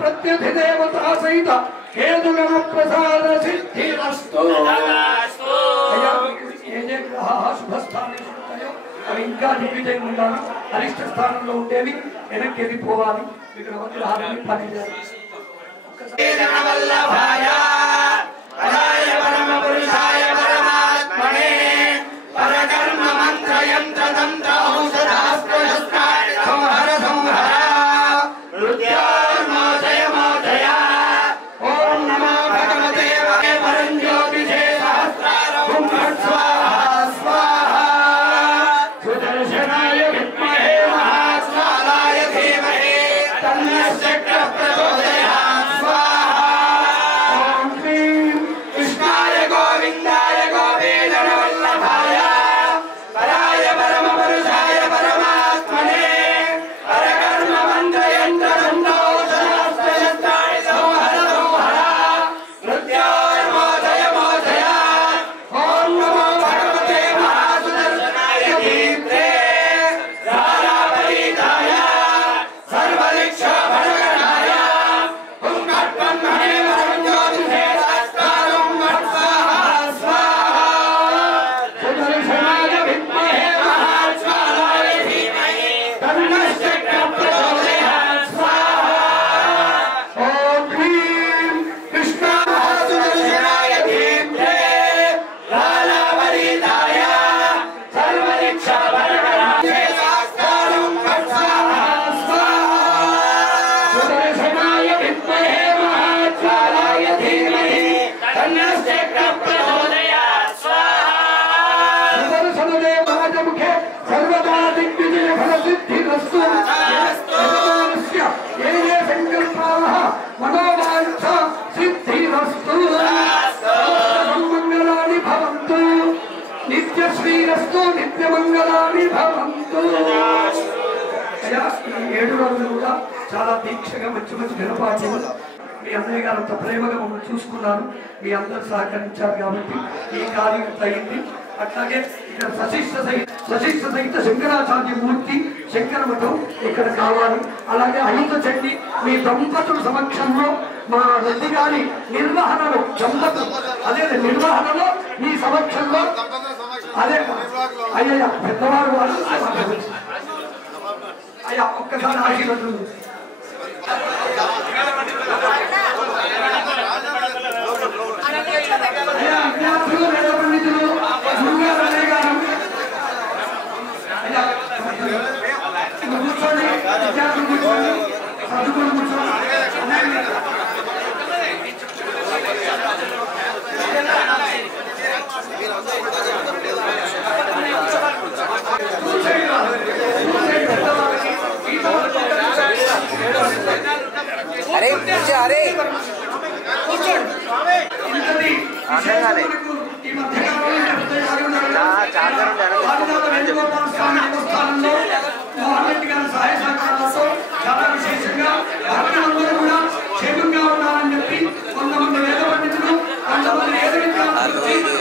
प्रत्यधिदेवता सहित हेतुगम प्रसाद सिद्धिरस्तु శుభస్థానం అవి ఇంకా దిగ్విజయం ఉండాలి. అరిష్ట స్థానంలో ఉండేవి వెనక్కి వెళ్ళిపోవాలి. ఇక్కడ వజ్రహారాన్ని పని చేయాలి. పరకర్మ మంత్ర యంత్ర తథాస్తు నిత్యమంగళాని భవంతు. అయ్యా ఈ 7 రోజులు కూడా చాలా దీక్షగా మంచి మంచి దినపాఠాలు మీ అన్నయ్య గారు అంత ప్రేమగా మమ్మల్ని చూసుకున్నారు. మీ అందరూ సహకరించారు కాబట్టి ఈ కార్యం అయింది. అట్లాగే ఇక్కడ సశిష్ట సహిత శంకరాచార్య మూర్తి శంకర మఠం ఇక్కడ కావాలి. అలాగే అయుత చెట్టి మీ దంపతుల సమక్షంలో మా రెడ్డి గారి నిర్వహణలో నిర్వహణలో మీ సమక్షంలో అదే అయ్యా పెద్దవారు వాళ్ళు అయ్యా ఒక్కసారి ఆశీర్వదించు. అయ్యా విద్యార్థులు వేద పండితులు గురుగారు అన్నయ్య గారు అయ్యా కూర్చోండి. విద్యార్థులు కూర్చోండి, సర్దుకొని కూర్చోండి. अरे अरे చాలా విశేషంగా భక్తులందరూ కూడా క్షేమంగా ఉన్నారని చెప్పి కొంతమంది వేద పండితులు కొంతమంది వేద విద్యార్థులు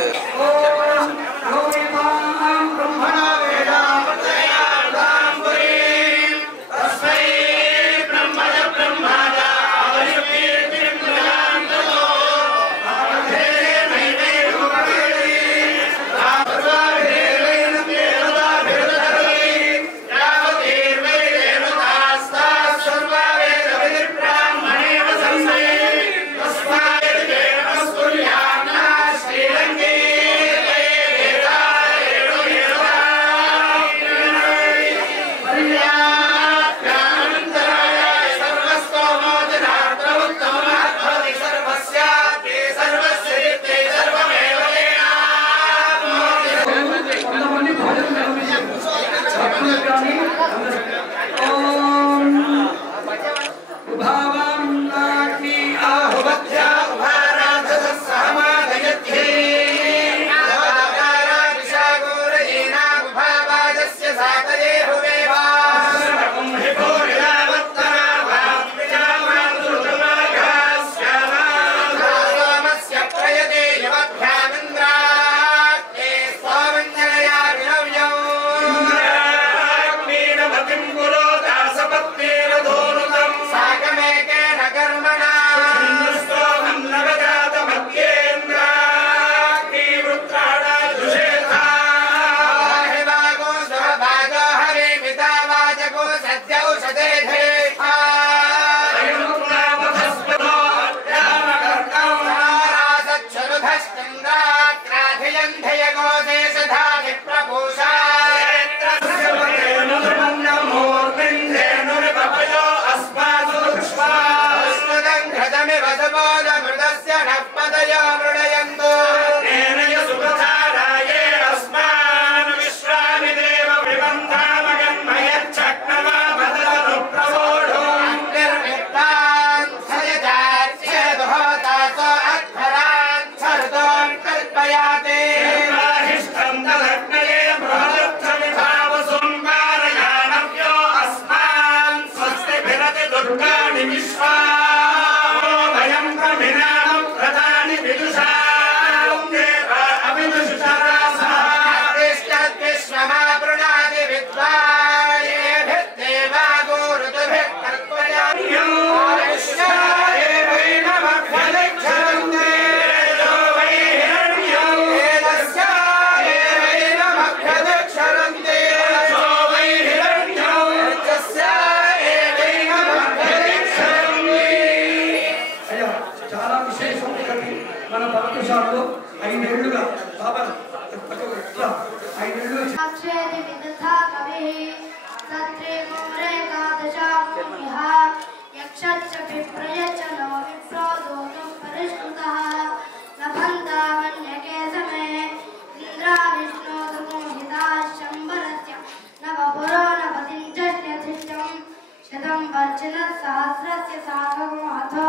सहस्रस्य सार्वभौमो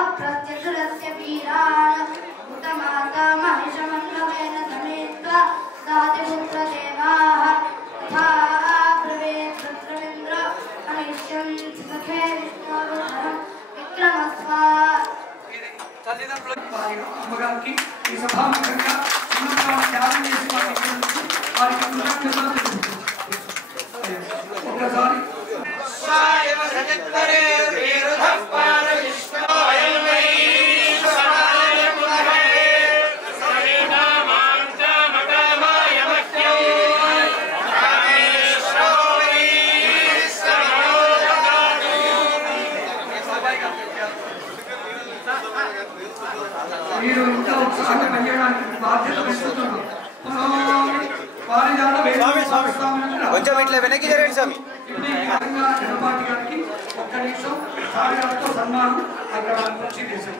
अप्रत्यसुरस्य वीरान् उतमाता महिषमण्डलेन समेत्वा दातिपुत्रदेव సభాముఖంగా చిన్నపిల్లల త్యాగం చేసి వారికి కృతజ్ఞతలు తెలుపుతున్నాం. ఒక్కసారి మీరు ఇంకా ఉత్సాహంగా పనిచేయడానికి బాధ్యత వహిస్తున్నాం. కొంచెం ఇట్లా వెనక్కి జరగండి స్వామి. జనపాటి గారికి ఒక్క నిమిషం సార్ గారితో సన్మానం అక్కడ పరిశీలించాం.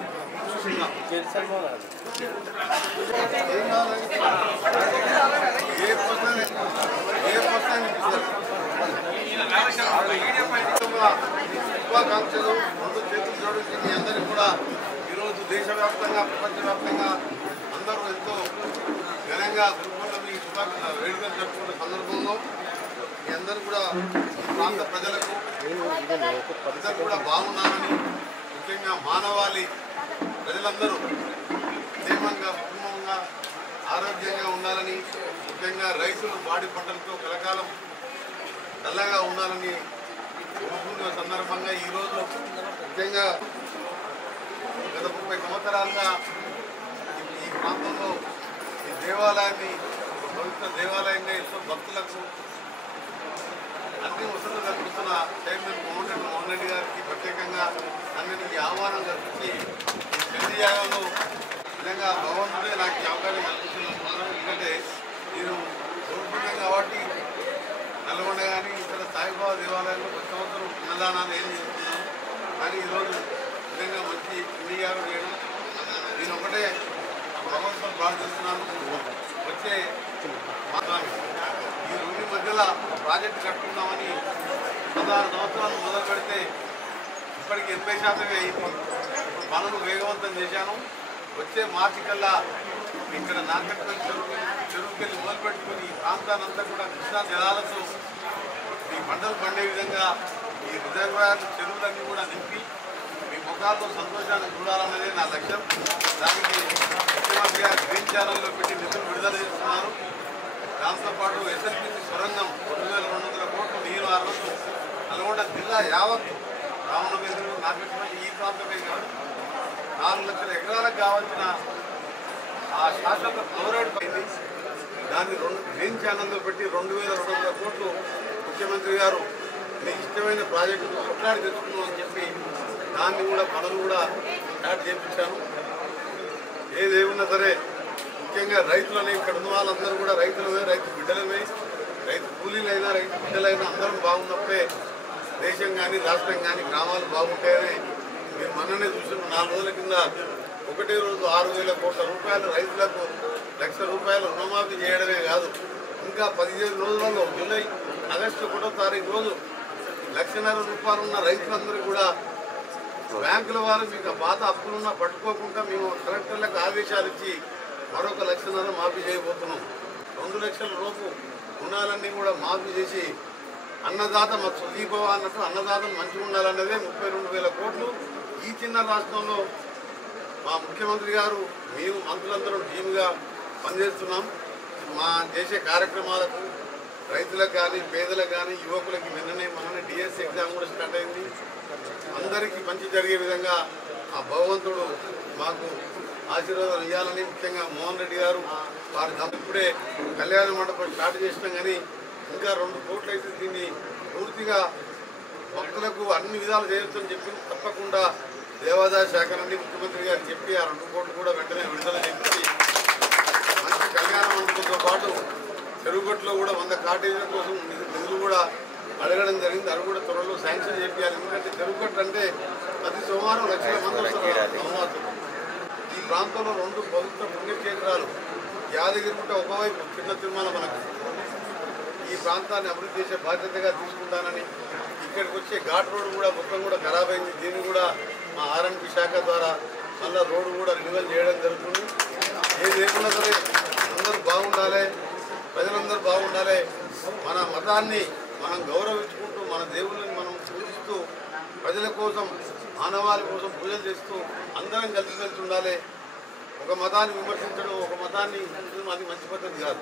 శుభాకాంక్షలు రెండు చేతులు జోడించి మీ అందరికీ కూడా ఈరోజు దేశవ్యాప్తంగా ప్రపంచవ్యాప్తంగా అందరూ ఎంతో ఘనంగా గురుపౌర్ణమి వేడుకలు జరుపుకున్న సందర్భంలో మీ అందరూ కూడా ప్రాంత ప్రజలకు అందరూ కూడా బాగున్నారని, ముఖ్యంగా మానవాళి ప్రజలందరూ క్షేమంగా కుటుంబంగా ఆరోగ్యంగా ఉండాలని, ముఖ్యంగా రైతులు పాడి పంటలతో కలకాలం చల్లగా ఉండాలని కోరుకునే సందర్భంగా ఈరోజు ముఖ్యంగా గత 30 సంవత్సరాలుగా ఈ ప్రాంతంలో ఈ దేవాలయాన్ని పవిత్ర దేవాలయంగా ఎంతో భక్తులకు అన్ని వసతులు కల్పిస్తున్న చైర్మన్ మోహన్ రెడ్డి గారికి ప్రత్యేకంగా అన్నిటికీ ఆహ్వానం కల్పించి ఈ పెళ్లి యాగంలో నిజంగా భగవంతుడే నాకు ఈ అవకాశం కల్పిస్తున్న. ఎందుకంటే నేను కోరుకున్నాను కాబట్టి నల్గొండ కానీ ఇతర సాయిబాబా దేవాలయంలో ప్రతి సంవత్సరం అన్నదానాలు ఏం చేస్తున్నాను. కానీ ఈరోజు నిజంగా మంచి పెళ్లి యాగం చేయడం నేను ఒకటే భగవంతుని ప్రార్థిస్తున్నాను. వచ్చే ఈ రెండు మధ్యలో ప్రాజెక్టు కట్టుకుందామని 16 సంవత్సరాలు మొదలు పెడితే ఇప్పటికి 80% అయింది. పనులు వేగవంతం చేశాను. వచ్చే మార్చి కల్లా ఇక్కడ నాగపల్లి చెరువుకెళ్ళి మొదలుపెట్టుకుని ఈ ప్రాంతానంతా కూడా కృష్ణా జలాలతో ఈ పంటలు పండే విధంగా ఈ రిజర్వాయర్లు చెరువులన్నీ కూడా నింపి మీ ముఖాల్లో సంతోషాన్ని చూడాలన్నదే నా లక్ష్యం. దానికి ముఖ్యమంత్రి గారు గ్రీన్ ఛానల్లో పెట్టి నిధులు విడుదల చేస్తున్నారు. దాంతోపాటు ఎస్ఎల్పిసి సొరంగం 2200 కోట్లు నీరు ఆరోజు నల్గొండ జిల్లా యావత్తు రామనవేంద్రులు నాగపల్లి ఈ ప్రాంతమే కాదు 4 లక్షల ఎకరాలకు కావాల్సిన ఆ శాశ్వత ఫ్లోరైడ్ పైంది. దాన్ని గ్రీన్ ఛానల్లో పెట్టి 2200 కోట్లు ముఖ్యమంత్రి గారు మీకు ఇష్టమైన ప్రాజెక్టు కొట్లాడి తెచ్చుకున్నాం అని చెప్పి దాన్ని కూడా పనులు కూడా స్టార్ట్ చేయించాను. ఏదేమున్నా సరే ముఖ్యంగా రైతులని ఇక్కడ ఉన్న వాళ్ళందరూ కూడా రైతులమే, రైతు బిడ్డలమే, రైతు కూలీలైనా రైతు బిడ్డలైనా అందరం బాగున్నప్పుడే దేశం కానీ రాష్ట్రం కానీ గ్రామాలు బాగుంటాయని మీరు మొన్ననే చూసిన 4 రోజుల కింద ఒకటే రోజు 6,000 కోట్ల రూపాయలు రైతులకు 1,00,000 రూపాయలు రుణమాఫీ చేయడమే కాదు, ఇంకా 15 రోజులలో జూలై ఆగస్టు 1వ తారీఖు రోజు 1,50,000 రూపాయలు ఉన్న రైతులందరూ కూడా బ్యాంకుల వారు మీకు పాత అప్పులున్నా పట్టుకోకుండా మేము కలెక్టర్లకు ఆదేశాలు ఇచ్చి మరొక 1,00,000 మాఫీ చేయబోతున్నాం. 2 లక్షల రూపు రుణాలన్నీ కూడా మాఫీ చేసి అన్నదాత మా సుదీపవ అన్నట్టు అన్నదాతం మంచిగా ఉండాలన్నదే 32,000 కోట్లు ఈ చిన్న రాష్ట్రంలో మా ముఖ్యమంత్రి గారు మేము మంత్రులందరూ టీమ్గా పనిచేస్తున్నాం. మా చేసే కార్యక్రమాలకు రైతులకు కానీ పేదలకు కానీ యువకులకి మొన్ననే డిఎస్సి ఎగ్జామ్ కూడా స్టార్ట్ అయింది. అందరికీ మంచి జరిగే విధంగా ఆ భగవంతుడు మాకు ఆశీర్వాదాలు ఇవ్వాలని ముఖ్యంగా మోహన్ రెడ్డి గారు వారి ఇప్పుడే కళ్యాణ మండపం స్టార్ట్ చేసినాం. కానీ ఇంకా 2 కోట్లు అయితే దీన్ని పూర్తిగా భక్తులకు అన్ని విధాలు చేయొచ్చని చెప్పి తప్పకుండా దేవాదాయ శాఖ నుండి ముఖ్యమంత్రి గారు చెప్పి ఆ 2 కోట్లు కూడా వెంటనే విడుదల చేసి మంచి కళ్యాణ మండపంతో పాటు చెరువుగట్టులో కూడా 100 కాటేజీల కోసం నిధులు కూడా అడగడం జరిగింది. అది కూడా త్వరలో శాంక్షన్ చేయాలి. ఎందుకంటే చెరువుగట్టు అంటే ప్రతి సోమవారం లక్షల మంది వస్తున్నారు నవమాతులు. ఈ ప్రాంతంలో 2 పవిత్ర పుణ్యక్షేత్రాలు యాదగిరిగుట్ట ఒకవైపు చిన్న తిరుమల మనకు ఈ ప్రాంతాన్ని అభివృద్ధి చేసే బాధ్యతగా తీసుకుంటానని ఇక్కడికి వచ్చే ఘాట్ రోడ్డు కూడా మొత్తం కూడా ఖరాబ్ అయింది. దీన్ని కూడా మా ఆర్ఎన్పి శాఖ ద్వారా మళ్ళీ రోడ్డు కూడా రినివల్ చేయడం జరుగుతుంది. ఏదేమన్నా సరే అందరూ బాగుండాలి, ప్రజలందరూ బాగుండాలి. మన మతాన్ని మనం గౌరవించుకుంటూ మన దేవుళ్ళని మనం పూజిస్తూ ప్రజల కోసం మానవాళి కోసం పూజలు చేస్తూ అందరం కలిసిమెలిసి ఉండాలి. ఒక మతాన్ని విమర్శించడం, ఒక మతాన్ని అది మంచి పద్ధతి కాదు.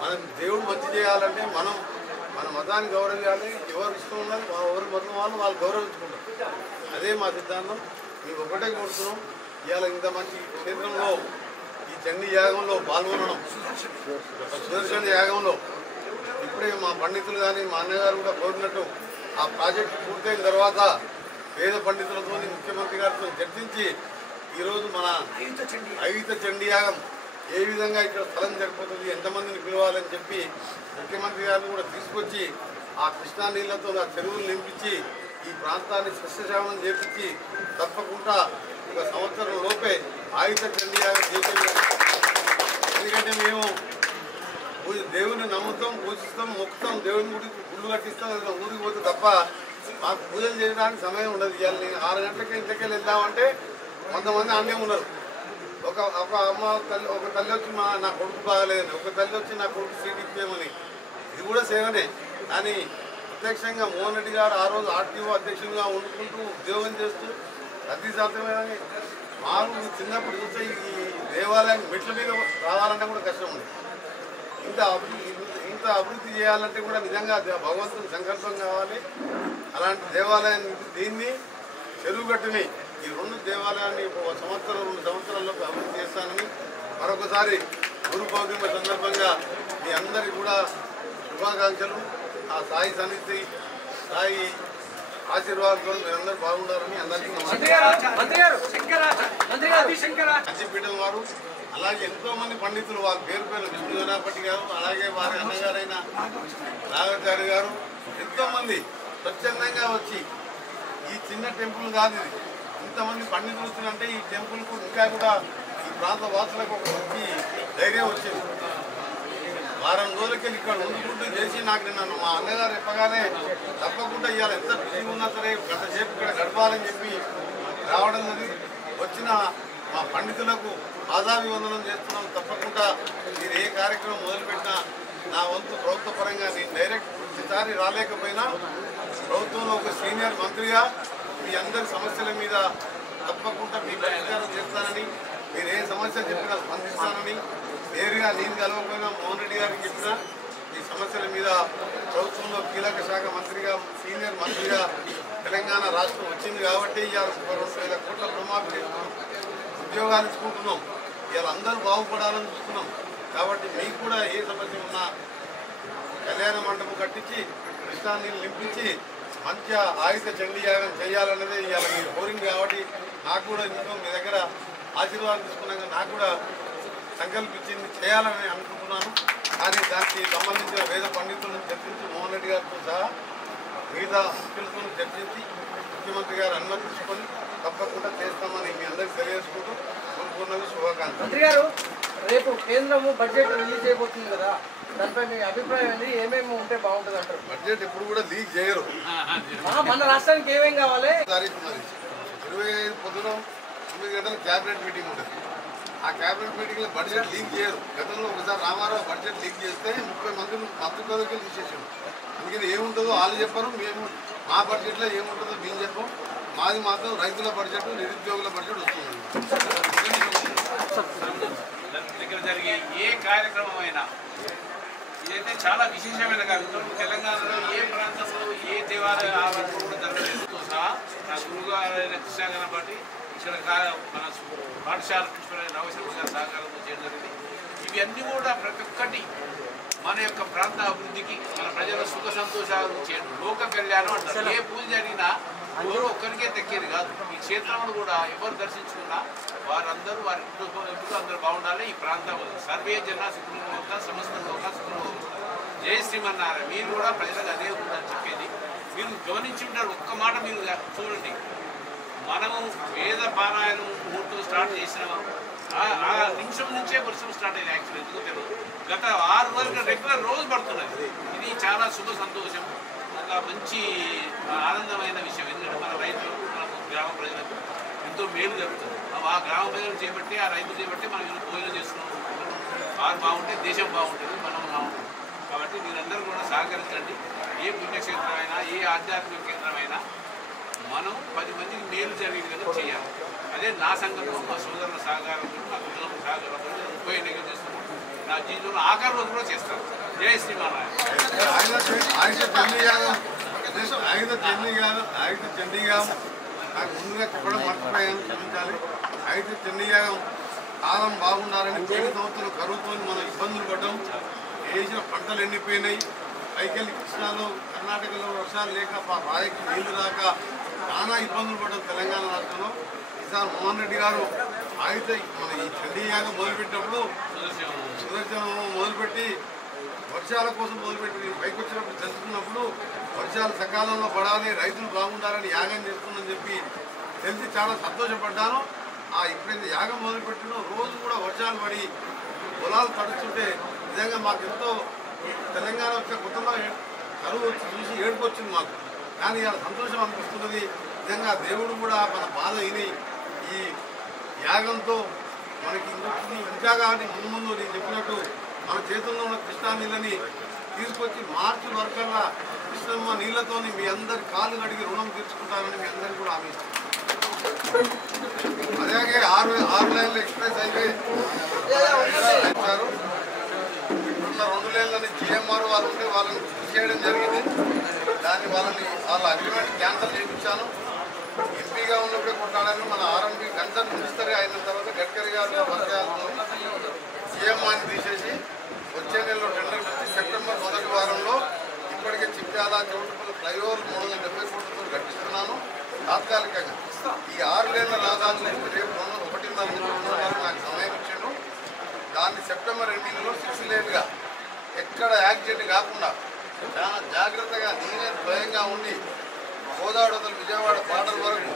మనం దేవుడు మంచి చేయాలంటే మన మతాన్ని గౌరవించాలి. ఎవరు ఇష్టం ఉన్నది ఎవరి మతం వాళ్ళు గౌరవించుకుంటారు. అదే మా సిద్ధాంతం. మేము ఒకటే కోరుతున్నాం, ఇవాళ ఇంత మంచి క్షేత్రంలో ఈ చండీ యాగంలో పాల్గొనడం, సుదర్శన యాగంలో ఇప్పుడే మా పండితులు కానీ మా అన్నగారు కూడా కోరినట్టు ఆ ప్రాజెక్టు పూర్తయిన తర్వాత పేద పండితులతో ముఖ్యమంత్రి గారితో చర్చించి ఈరోజు మన అయుత చండీ యాగం ఏ విధంగా ఇక్కడ స్థలం సరిపోతుంది, ఎంతమందిని పిలవాలని చెప్పి ముఖ్యమంత్రి గారిని కూడా తీసుకొచ్చి ఆ కృష్ణా నీళ్లతో ఆ చెరువులు నింపించి ఈ ప్రాంతాన్ని సస్యశ్యామలం చేపించి తప్పకుండా ఒక సంవత్సరం లోపే ఆయుధ చండీ యాగం చేసేది. ఎందుకంటే మేము దేవుని నమ్ముతాం, పూజిస్తాం, మొక్కుతాం, దేవుని గుళ్ళు కట్టిస్తాం, ఊరికి పోతే తప్ప మాకు పూజలు చేయడానికి సమయం ఉండదు. ఇవాళ నేను 6 గంటలకి ఇంటికెళ్ళి వెళ్దామంటే కొంతమంది అన్నే ఉన్నారు. ఒక తల్లి వచ్చి నా కొడుకు బాగలేదని, ఒక తల్లి వచ్చి నా కొడుకు సీట్ ఇచ్చేయమని. ఇది కూడా సేవనే. కానీ ప్రత్యక్షంగా మోహన్ రెడ్డి గారు ఆ రోజు ఆర్టీఓ అధ్యక్షునిగా వండుకుంటూ ఉద్యోగం చేస్తూ ప్రతి శాతమేదని మాకు చిన్నప్పుడు చూస్తే ఈ దేవాలయానికి మెట్ల మీద రావాలంటే కూడా కష్టం ఉంది. ఇంత అభివృద్ధి చేయాలంటే కూడా నిజంగా భగవంతుని సంకల్పం కావాలి. అలాంటి దేవాలయాన్ని దీన్ని చెరువు గట్టుని ఈ 2 దేవాలయాన్ని 1 సంవత్సరం 2 సంవత్సరాల్లోపు అభివృద్ధి చేస్తానని మరొకసారి గురు పౌర్ణిమ సందర్భంగా మీ అందరికీ కూడా శుభాకాంక్షలు. ఆ సాయి సన్నిధి, సాయి ఆశీర్వాదంతో మీరందరూ బాగుండాలని అందరికీ అచ్చిపీఠం వారు అలాగే ఎంతో మంది పండితులు వారి పేరు విష్ణు జనాపతి గారు, అలాగే వారి అన్నగారైన నాగాచార్య గారు, ఎంతోమంది స్వచ్ఛందంగా వచ్చి ఈ చిన్న టెంపుల్ కాదు ఇది, ఇంతమంది పండితులు వచ్చిందంటే ఈ టెంపుల్కు ఇంకా కూడా ఈ ప్రాంత వాసులకు ఒక మంచి ధైర్యం వచ్చింది. వారం రోజులకి ఇక్కడ ఉండుకుంటూ చేసి నాకు నన్ను మా అన్నగారు చెప్పగానే తప్పకుండా ఇవాళ ఎంత బిజీ ఉన్నా సరే గంట సేపు ఇక్కడ గడపాలని చెప్పి రావడం జరిగింది. వచ్చిన మా పండితులకు ఆదాభివందనం చేస్తున్నాం. తప్పకుండా మీరు ఏ కార్యక్రమం మొదలుపెట్టినా నా వంతు ప్రభుత్వ పరంగా నేను డైరెక్ట్ ఈసారి రాలేకపోయినా ప్రభుత్వంలో ఒక సీనియర్ మంత్రిగా మీ అందరి సమస్యల మీద తప్పకుండా మీ పరిష్కారం చేస్తానని, మీరు ఏ సమస్య చెప్పినా స్పందిస్తానని, నేరుగా నేను కలవకపోయినా మోహన్ రెడ్డి గారికి చెప్పినా ఈ సమస్యల మీద ప్రభుత్వంలో కీలక శాఖ మంత్రిగా సీనియర్ మంత్రిగా తెలంగాణ రాష్ట్రం వచ్చింది కాబట్టి ఇవాళ 2,000 కోట్ల రుణమాఫీ ఉద్యోగాలు ఇచ్చుకుంటున్నాం. ఇవాళ అందరూ బాగుపడాలని చూస్తున్నాం. కాబట్టి మీకు కూడా ఏ సమస్య ఉన్నా కళ్యాణ మండపం కట్టించి కృష్ణా నీళ్ళు నింపించి మంచిగా ఆయుధ చండీ యాగం చేయాలన్నదే ఇవాళ మీరు కోరింది. కాబట్టి నాకు కూడా ఇంట్లో మీ దగ్గర ఆశీర్వాదం తీసుకున్నాక నాకు కూడా సంకల్పించింది చేయాలని అనుకుంటున్నాను. కానీ దానికి సంబంధించిన వేద పండితులను చర్చించి మోహన్ రెడ్డి గారితో సహా మిగతా ముఖ్యులతో చర్చించి ముఖ్యమంత్రి గారు అనుమతి తీసుకొని తప్పకుండా చేస్తామని మీ అందరికీ తెలియజేసుకుంటూ సంపూర్ణంగా శుభాకాంక్షలు. మంత్రి గారు, రేపు కేంద్రము బడ్జెట్ రిలీజ్ అయిపోతుంది కదా, దానిపై మీ అభిప్రాయం ఏంటి? ఏమేమి ఉంటే బాగుంటుంది అంటారు? బడ్జెట్ ఎప్పుడు కూడా లీక్ చేయరు. మన రాష్ట్రానికి ఏమేం కావాలి? తారీఖు మరి 25 పొద్దున 9 గంటలకు క్యాబినెట్ మీటింగ్ ఉంటుంది. ఆ క్యాబినెట్ మీటింగ్లో బడ్జెట్ లీక్ చేయరు. గతంలో ఒకసారి రామారావు బడ్జెట్ లీక్ చేస్తే 30 మందిని మంత్రి పదవికి తీసేసాడు. అందుకని ఏముంటుందో వాళ్ళు చెప్పరు, మేము మా బడ్జెట్లో ఏముంటుందో మేము చెప్పం. మాది మాత్రం రైతుల బడ్జెట్, నిరుద్యోగుల బడ్జెట్ వస్తుంది. దగ్గర జరిగే ఏ కార్యక్రమం అయినా ఇదైతే చాలా విశేషమైన కార్యక్రమం. తెలంగాణలో ఏ ప్రాంతంలో ఏ దేవాలయ ఆవరణలో కూడా జరగలేదు సహా నా గురుగారైన కృష్ణాగరం బట్టి ఇక్కడ మన పాఠశాల ప్రిన్సిపల్ నవశర్మ గారి సహకారంతో చేయడం జరిగింది. ఇవి అన్నీ కూడా ప్రతి ఒక్కటి మన యొక్క ప్రాంత అభివృద్ధికి, మన ప్రజల సుఖ సంతోషాలు చేయడం, లోక కళ్యాణం అంటారు. ఏ పూజ జరిగినా ఎవరు ఒక్కరికే దక్కేది కాదు. ఈ క్షేత్రంలో కూడా ఎవరు దర్శించుకున్నా వారందరూ వారి కుటుంబం అందరూ బాగుండాలి. ఈ ప్రాంతం సర్వే జన సుఖంగా సమస్త లోక సుఖంగా జయ శ్రీమన్నారాయణ. మీరు కూడా ప్రజలకు అదే ఉందని చెప్పేది మీరు గమనించి ఉంటారు. ఒక్క మాట మీరు చూడండి, మనము వేద పారాయణం ముహూర్తం స్టార్ట్ చేసిన ఆ నిమిషం నుంచే వర్షం స్టార్ట్ అయింది. యాక్చువల్ ఎందుకు తెలియదు. గత 6 రోజులుగా రెగ్యులర్ రోజు పడుతున్నది. ఇది చాలా శుభ సంతోషం, చాలా మంచి ఆనందమైన విషయం. ఎందుకంటే మన రైతులకు, మన గ్రామ ప్రజలకు ఎంతో మేలు జరుగుతుంది. ఆ గ్రామ ప్రజలు చేపట్టి, ఆ రైతులు చేపట్టి మనం ఇలా భోజనం చేస్తున్నాం. వారు బాగుంటే దేశం బాగుంటుంది, మనం బాగుంటుంది. కాబట్టి మీరందరూ కూడా సహకరించండి. ఏ పుణ్యక్షేత్రమైనా, ఏ ఆధ్యాత్మిక కేంద్రమైనా మనం 10 మందికి మేలు జరిగే విధంగా చేయాలి. అదే నా సంఘంలో మా సోదరుల సహకారంతో నా కుటుంబ సహకారంతో 30 ఎన్నికలు చేస్తున్నాం. నా జీవితంలో ఆఖరి రోజు కూడా చేస్తాను. జై శ్రీమానారాయణ. చండీయాగం నాకు ముందుగా చెప్పడం మర్చిపోయాను, క్షమించాలి. అయితే చండీయాగం కాలం బాగుండాలని 7 సంవత్సరాలు కరువుతో మనం ఇబ్బందులు పడ్డాం. వేసిన పంటలు ఎండిపోయినాయి. పైకెళ్ళి కృష్ణాలో కర్ణాటకలో వర్షాలు లేక రాయికి నీళ్లు రాక చాలా ఇబ్బందులు పడ్డాం తెలంగాణ రాష్ట్రంలో. ఈసారి మోహన్ రెడ్డి గారు అయితే మన ఈ చండీయాగం మొదలుపెట్టినప్పుడు సుదర్శనం మొదలుపెట్టి వర్షాల కోసం మొదలుపెట్టి పైకి వచ్చినప్పుడు తెలుసుకున్నప్పుడు వర్షాలు సకాలంలో పడాలి, రైతులు బాగుండాలని యాగం చేస్తుందని చెప్పి తెలిసి చాలా సంతోషపడ్డాను. ఎప్పుడైతే యాగం మొదలుపెట్టినో రోజు కూడా వర్షాలు పడి పొలాలు తడుస్తుంటే నిజంగా మాకు ఎంతో తెలంగాణ వచ్చే కొత్తలో కరువు వచ్చి చూసి ఏడుపు వచ్చింది మాకు. కానీ ఇలా సంతోషం అనిపిస్తున్నది. నిజంగా దేవుడు కూడా మన బాధ విని ఈ యాగంతో మనకి ఇంకా కానీ ముందు నేను చెప్పినట్టు మన చేతుల్లో ఉన్న కృష్ణా నీళ్ళని తీసుకొచ్చి మార్చి వరకల్లా కృష్ణమ్మ నీళ్లతోని మీ అందరి కాళ్ళు కడిగి రుణం తీర్చుకుంటారని మీ అందరికీ కూడా హామీ ఇస్తాను. అలాగే 6 లైన్ల ఎక్స్ప్రెస్ హైవే ఇచ్చారు. ఇప్పుడున్న 2 లైన్లని జిఎంఆర్ వాళ్ళు ఉంటే వాళ్ళని కృషి చేయడం జరిగింది. వాళ్ళ అగ్రిమెంట్ క్యాన్సల్ చేయించాను. ఎంపీగా ఉన్నప్పుడే కొట్టాడని మన ఆర్ఎంపీ కన్సర్న్ మినిస్టర్ అయిన తర్వాత గడ్కరీ గారు వర్గాలతో జిఎంఆర్ని తీసేసి వచ్చే నెలలో టెండర్ వచ్చి సెప్టెంబర్ మొదటి వారంలో ఇప్పటికే చిట్యాల చౌటుపల్లి ఫ్లైఓవర్ 370 కోట్లతో కట్టిస్తున్నాను తాత్కాలికంగా. ఈ 6 లేన్ల రహదారులు రేపు 1:30 నాకు సమయం ఇచ్చాడు. దాన్ని సెప్టెంబర్ ఎండింగ్లో 6 లేన్గా ఎక్కడ యాక్సిడెంట్ కాకుండా చాలా జాగ్రత్తగా నేనే భయంగా ఉండి గోదావరి వదలు విజయవాడ బార్డర్ వరకు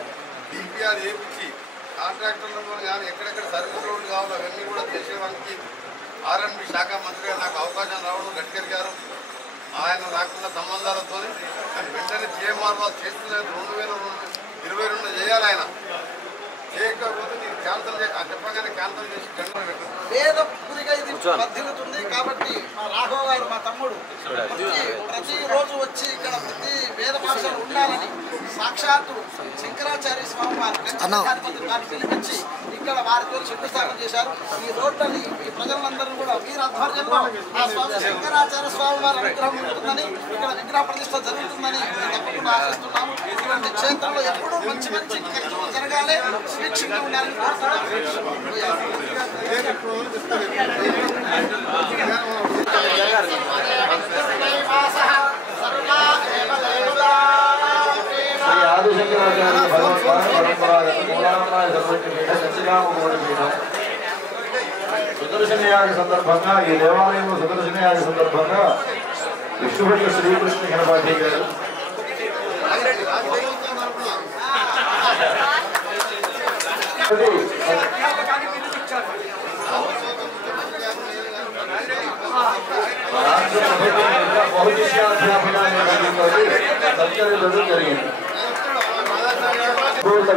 డిపిఆర్ చేయించి కాంట్రాక్టర్లతో కానీ ఎక్కడెక్కడ సర్వీస్ రోడ్లు కావాలో అవన్నీ కూడా చేసేవానికి ఆర్ఎండ్బి శాఖ మంత్రిగా నాకు అవకాశం రావడం గడ్కరీ గారు ఆయన నాకున్న సంబంధాలతో కానీ వెంటనే జిఎంఆర్ వాళ్ళు చేస్తున్నారు. 2022 చేయాలి. ఆయన చేయకపోతే నేను క్యాన్సల్ చెప్పగానే క్యాన్సల్ చేసి టెండర్ పెట్టాను. పేద గురిగా ఇది వర్ధిల్లుతుంది కాబట్టి మా రాఘవ గారు మా తమ్ముడు ప్రతిరోజు వచ్చి ఇక్కడ ప్రతి వేద భాషలు ఉండాలని సాక్షాత్తు శంకరాచార్య స్వామి వారిని పిలిపించి ఇక్కడ వారితో శంకుస్థాపన చేశారు. ఈ రోడ్లని ఈ ప్రజలందరూ కూడా వీరి ఆధ్వర్యంలో ఆ స్వామి శంకరాచార్య స్వామి వారి విగ్రహం ఉంటుందని ఇక్కడ విగ్రహ ప్రతిష్ట జరుగుతుందని తప్పకుండా ఆశిస్తున్నాము. ఇటువంటి క్షేత్రంలో ఎప్పుడూ మంచి మంచి కార్యక్రమాలు జరగాలి, సుభిక్షంగా ఉండాలని ఆదిశంకరాచార్య భగవత్పాద పరంపరాగత మూలాంతరాయ సర్వజ్ఞపీఠ సత్యగామపీఠం సుదర్శన యాగ సందర్భంగా ఈ దేవాలయంలో సుదర్శన యాగ సందర్భంగా విష్ణుభట్ల శ్రీకృష్ణ గణపాఠి గారు జరిగింది.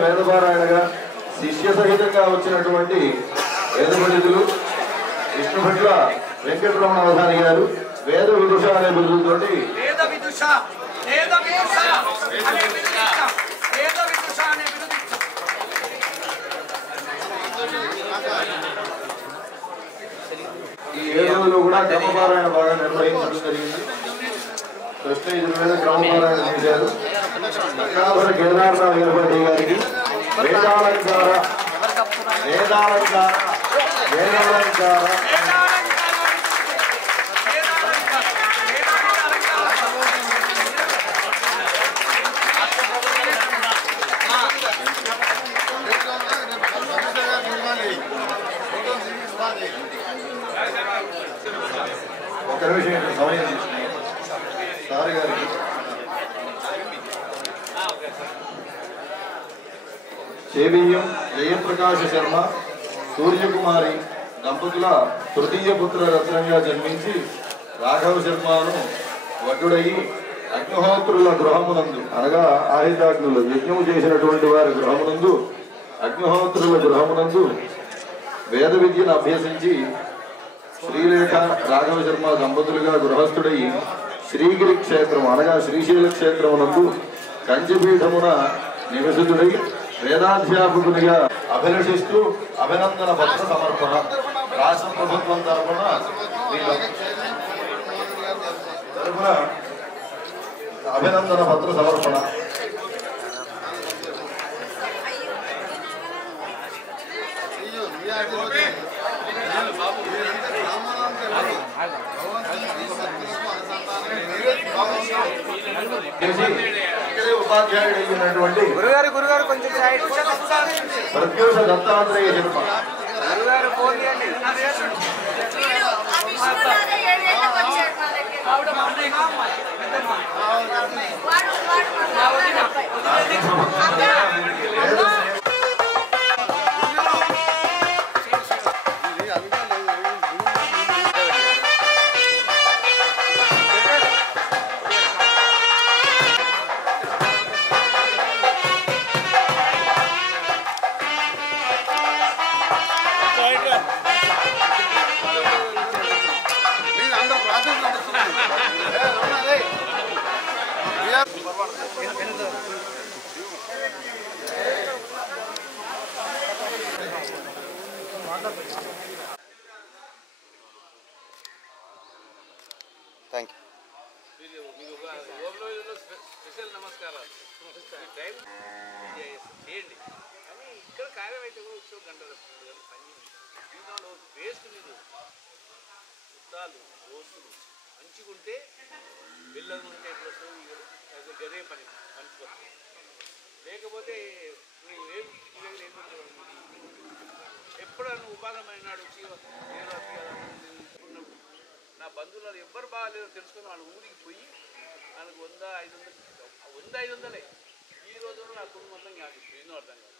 వేదపారాయణగా శిష్య సహితంగా వచ్చినటువంటి వేద పండితులు విష్ణుభట్ల వెంకటరమణ అవధాని గారు వేద విదుష అనే బిరుదుతోటి ఈ 7 రోజులు కూడా క్రమపారాయణ బాగా నిర్వహించడం జరిగింది. కృష్ణ యజుర్వేద క్రమపారాయణ చేశారు. అక్కాపుర కేదారనాథ్ వీరభద్రి గారికి వేదాలంకార ఒక నిమిషం సమయం సార్ గారికి చేబియ్యం జయప్రకాశ శర్మ సూర్యకుమారి దంపతుల తృతీయ పుత్ర రత్నంగా జన్మించి రాఘవ శర్మను వడ్డుడయి అగ్నిహోత్రుల గృహమునందు అనగా ఆయుధాగ్నులు యజ్ఞము చేసినటువంటి వారి గృహమునందు అగ్నిహోత్రుల గృహమునందు వేద విద్యను అభ్యసించి శ్రీలేఖ రాఘవ శర్మ దంపతులుగా గృహస్థుడై శ్రీగిరి క్షేత్రం అనగా శ్రీశైల క్షేత్రమునందు కంచిపీఠమున నివసితుడై వేదాధ్యాపకునిగా అభిలషిస్తూ అభినందన పత్ర సమర్పణ రాష్ట్ర ప్రభుత్వం తరఫున అభినందన పత్ర సమర్పణ. ఉపాధ్యాయుడు అయినటువంటి గురుగారు కొంచెం సైడ్ ప్రత్యూష దత్తాత్రేయ శర్మ గురుగారు ఫోన్ చేయండి. Thank you. స్పెషల్ నమస్కారాలు టైం చేయండి కానీ ఇక్కడ కార్యం అయితే ఉత్సవం గంటలు పని జీవితంలో వేస్ట్ మీరు చుట్టాలు దోస్తులు మంచిగుంటే పిల్లలు ఉంటే ఎట్లా గదే పని మంచిపోతుంది లేకపోతే నువ్వు ఏం ఎప్పుడన్నా ఉపాధమైనాడు నా బంధువులు ఎవ్వరు బాగాలేదో తెలుసుకుని వాళ్ళ ఊరికి పోయి మనకు 100-500 ఈ రోజుల్లో నా కుటుంబం మొత్తం ఎన్నో అర్థం కాదు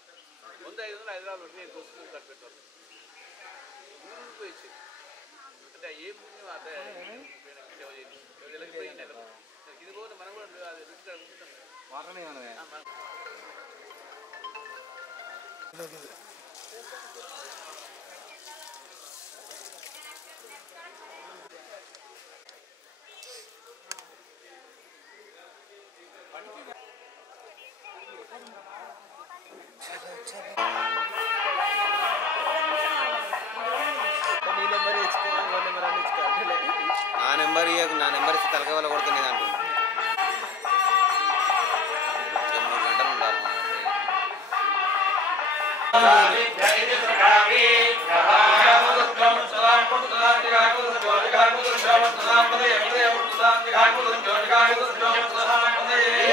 100-500 హైదరాబాద్ నేను దోసుకుని కట్టు పెట్టాను ఊరికి పోయి వచ్చేది అంటే ఏ పుణ్యం అదే పోయి ఇది పోతే మనం కూడా అది నా నెంబర్ ఇస్తే తలకాయ వల్ల కొడుతుంది అంటుంది. 3 గంటలు ఉండాలి. Gracias.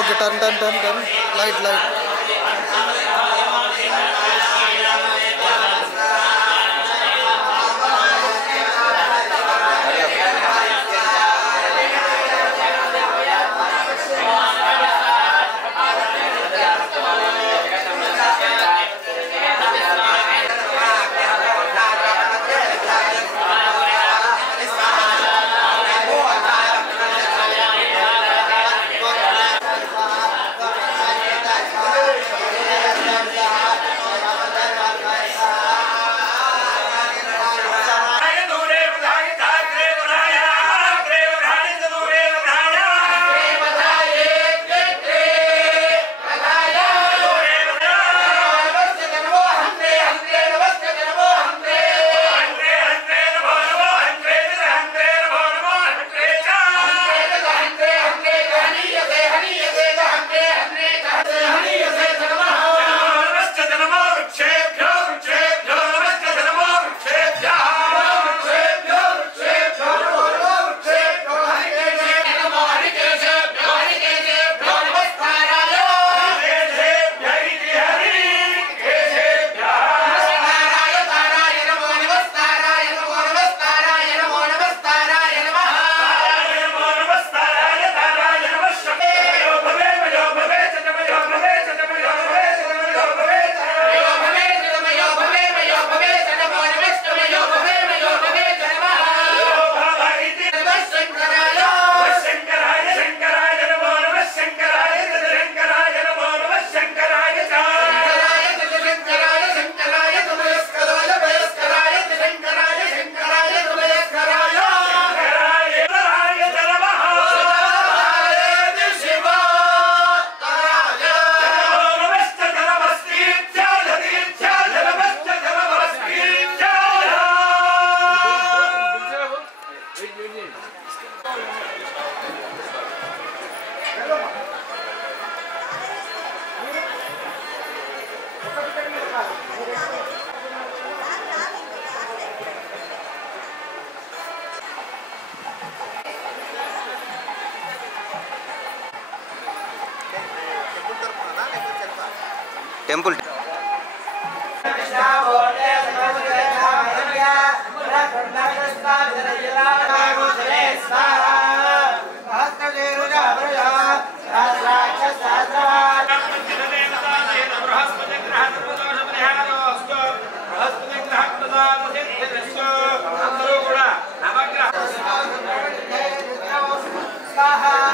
Okay turn turn turn turn light light temple Namaha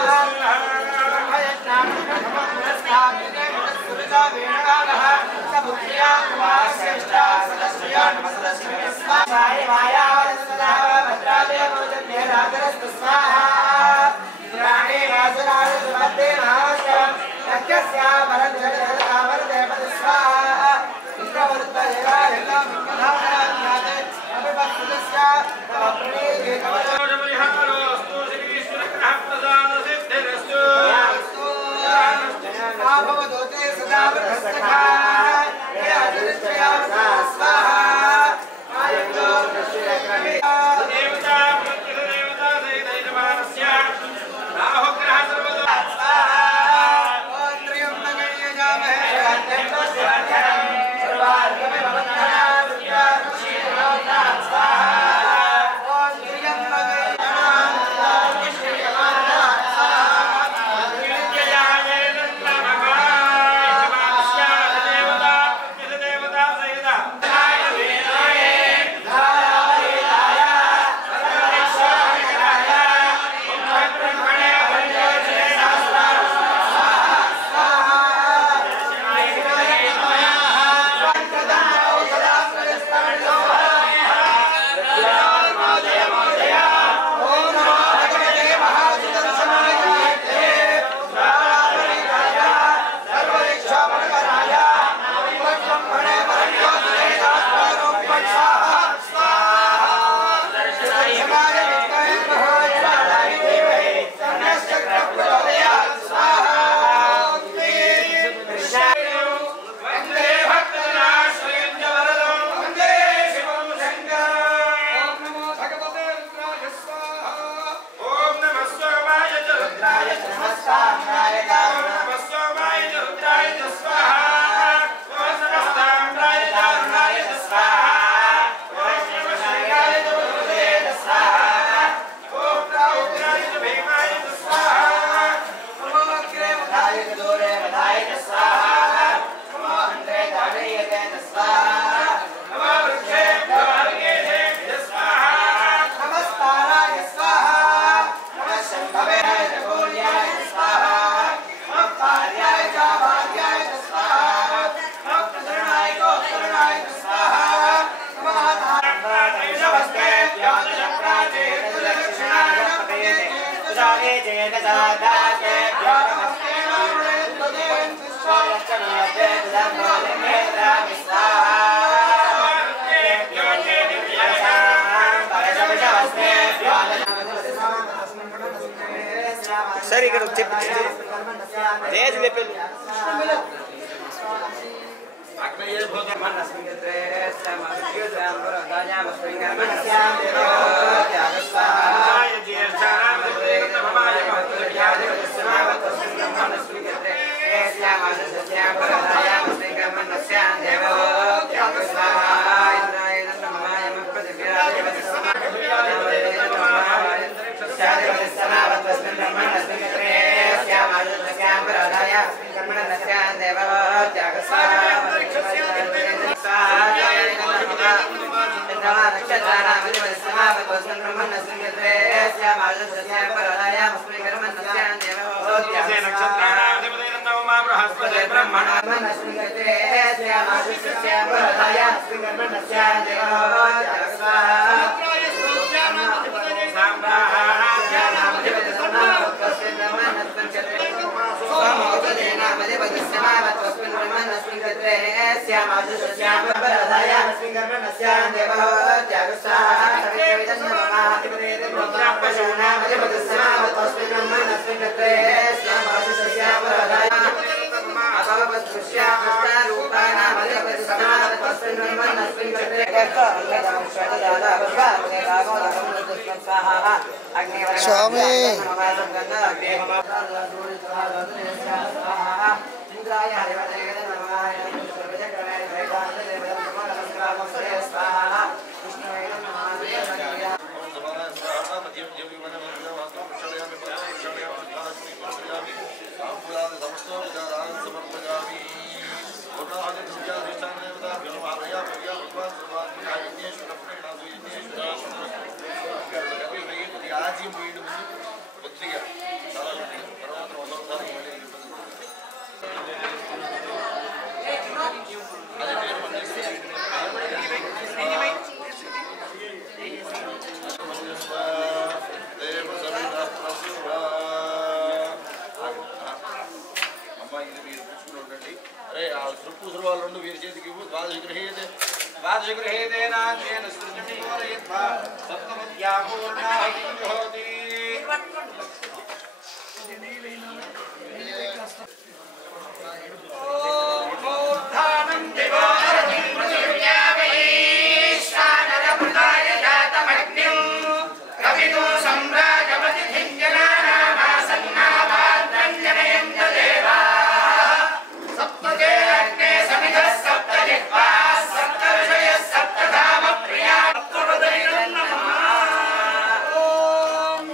ఓం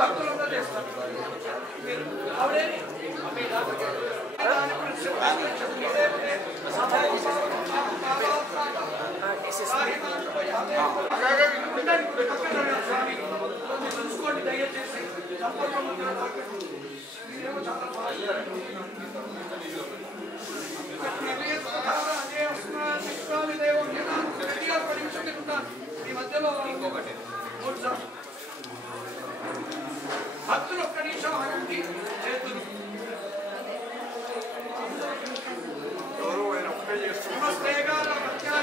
భక్తులందరూ చేస్తారు. ఆవిడేమి చూసుకోండి దయచేసి. ఈ మధ్యలో ఇంకొకటి భక్తులు ఒక్క నిమిషం ఆగండి. చేతులు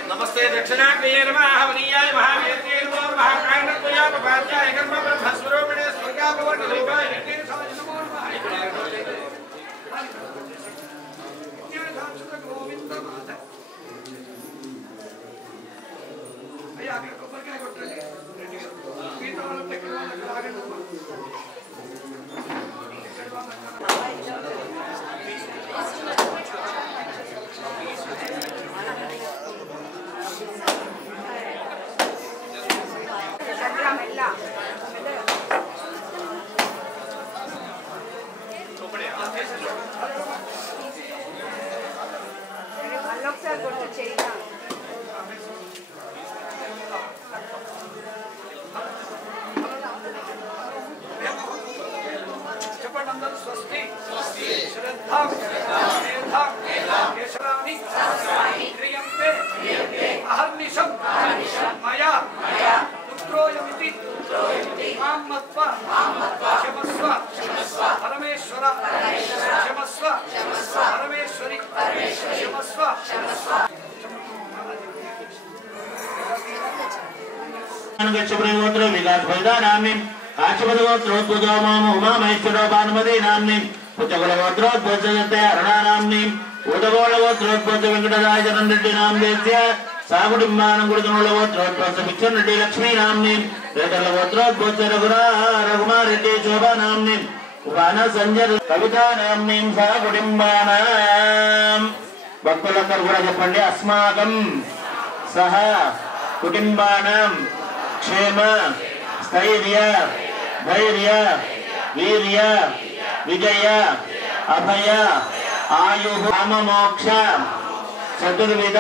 నమస్తే దక్షిణాగ్నేయ నమః హవనీయాయ మహావేద్యే నమో నమః కారణత్వయా పపాత్యాయ కర్మ బ్రహ్మ స్వరూపిణే స్వర్గాపవర్ణ రూపాయ అయ్యా అక్కడ కొబ్బరికాయ కొట్టండి. మిగతా వాళ్ళంతా ఎక్కడ వాళ్ళకి ఆగండి. చెప్పండి అందరూ. స్వస్తి శ్రద్ధాం మేధాం కేశరాణి క్రియంతే అహర్నిశం మయా పుత్రోయమితి మాం మత్వా క్షమస్వ పరమేశ్వర క్షమస్వ పరమేశ్వరి క్షమస్వ. గోత్రం విలాస్ భైదానామ్ని కాశీపద గోత్రోద్భుతోమామ ఉమామహేశ్వరో భానుమతి నామ్ని పుచ్చకుల గోత్రోద్భుత అరుణానామ్ని ఉదగోళ గోత్రోద్భుత వెంకటరాయ చరణ్ రెడ్డి నామ్దేశ్య సాగుడింబానం గుడికనుల గోత్రోద్భుత మిక్షన్ రెడ్డి లక్ష్మీ నామ్ని రేటల గోత్రోద్భుత రఘుమార్ రెడ్డి శోభా నామ్ని ఉపాన సంజయ్ కవితా నామ్ని సాగుడింబానం. భక్తులందరూ కూడా చెప్పండి. అస్మాకం సహ కుటుంబానం క్షేమ స్థైర్య ధైర్య వీర్య విజయ అభయ ఆయు మోక్ష చతుర్విధ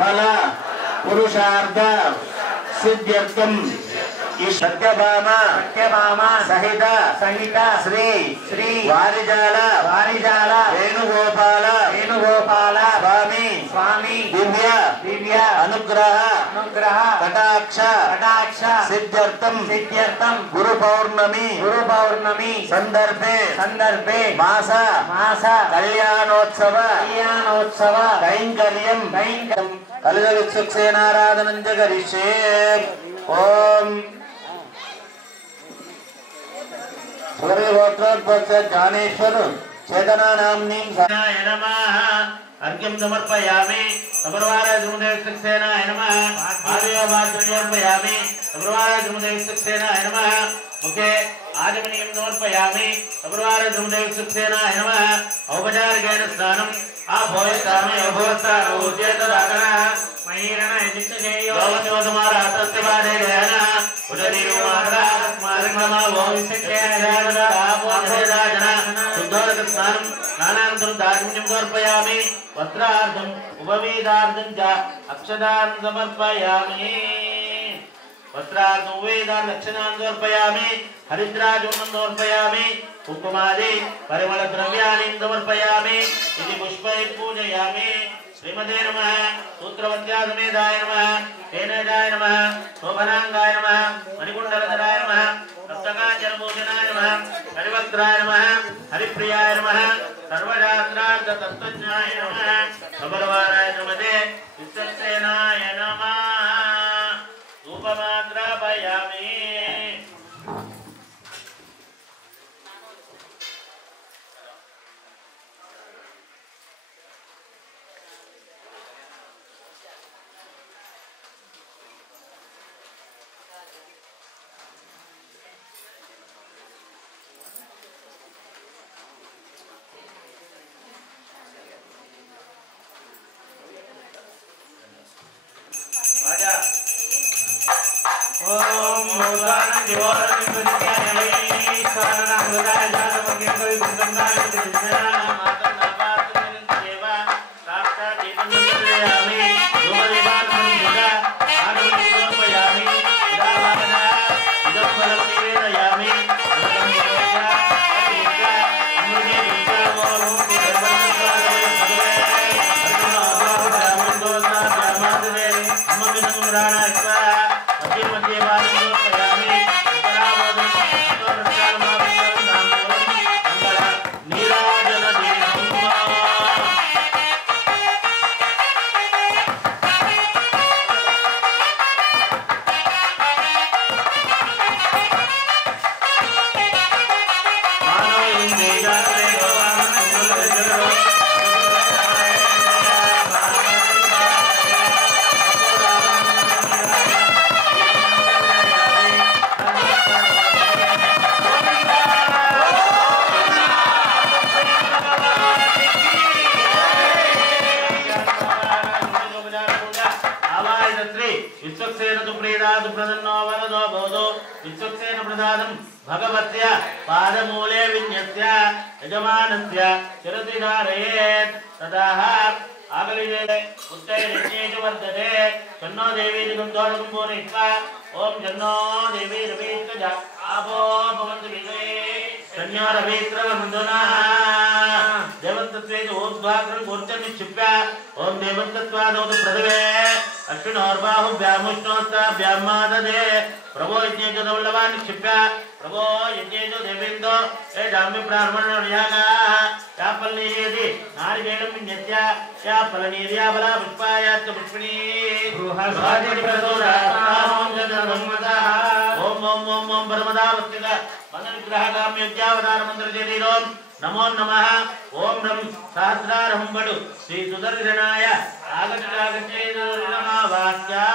ఫల పురుషార్థ సిద్ధ్యర్థం ఈ సత్యభామ సహిత శ్రీ వారిజాల వేణుగోపాల స్వామి దివ్య అనుగ్రహ కటాక్ష సిద్ధ్యర్థం గురు పౌర్ణమి సందర్భే మాస కళ్యాణోత్సవ కైంకర్యం కలుగ విశ్వక్సేనారాధనం జగరిష్యే. ఓం సూర్యగోత్రోద్భవ జ్ఞానేశ్వర చేతనానామ్ని अर्घ्यं समर्पयामि. सपर्वाराय धूमदेवसेनाय नमः. आदेवाद्रयोर्पयामि. सपर्वाराय धूमदेवसेनाय नमः. मुखे आदिमनियं समर्पयामि. सपर्वाराय धूमदेवसेनाय नमः. औपचारिकेन स्नानम् आभोयिष्यामि. अभोस्तारोज्येतदाकरः महीरण इतिक्षेयो लोकदेवतमारातस्य पादेन उदरीवमादरा स्मारणमा भोविष्यकेन जागदा आपोधेदाजन शुद्धोदक स्नानं स्नानानन्तरं दार्ढ्यं समर्पयामि. वस्त्रार्थम् उपवेदार्थं च अक्षतान् समर्पयामि. वस्त्रार्थम् उपवेदान् अक्षतान् समर्पयामि. हरिद्राचूर्णं समर्पयामि. कुङ्कुमादि परिमलद्रव्याणि समर्पयामि. इति पुष्पैः पूजयामि. श्रीमते नमः. सूत्रवत्या समेताय नमः. तेनेजाय नमः. शोभनांगाय नमः. मणिकुण्डलधराय नमः. सप्तकाञ्चनभूषणाय नमः. हरिवक्त्राय नमः. हरिप्रियाय नमः. सर्वशास्त्रार्थ तत्त्वज्ञाय नमः. सबलवाराय नमते. विश्वक्सेनाय नमः. धूपमाग्रापयामि. ओम भगवत्य पादमूले विन्यस्य यजमानस्य शिरसिधारयेत् तदाह आगलिवेदे उत्तैर्यज्ञेषु वर्धते शन्नो देवी दिगन्धोरगुम्भो नित्वा ओम जन्नो देवी रवीत्रज आपो भवन्तु विदे शन्यो रवीत्रवन्दना देवत्वत्वेन ऊर्ध्वाग्रं गोर्चन् निक्षिप्य ओम देवत्वत्वादौतु प्रदवे अश्विनोर्बाहुभ्यामुष्णोस्ताभ्यामाददे प्रभो यज्ञेजदौल्लवान् निक्षिप्य प्रभो यज्ञेजो देवेन्दो ए जाम्य ब्राह्मणर्यागा यापल्लीयेदि नारिकेलं विन्यस्य यापलनीर्याबला पुष्पायाच्च पुष्पिणी ओम ओम ओम ओम परमदावस्तिक मनविग्रहकाम्यज्ञावतार मंत्रशरीरों नमो नमः ओम नम सहस्रारहं वडु श्री सुदर्शनाय आगच्छागच्छेदुर्नमवाक्या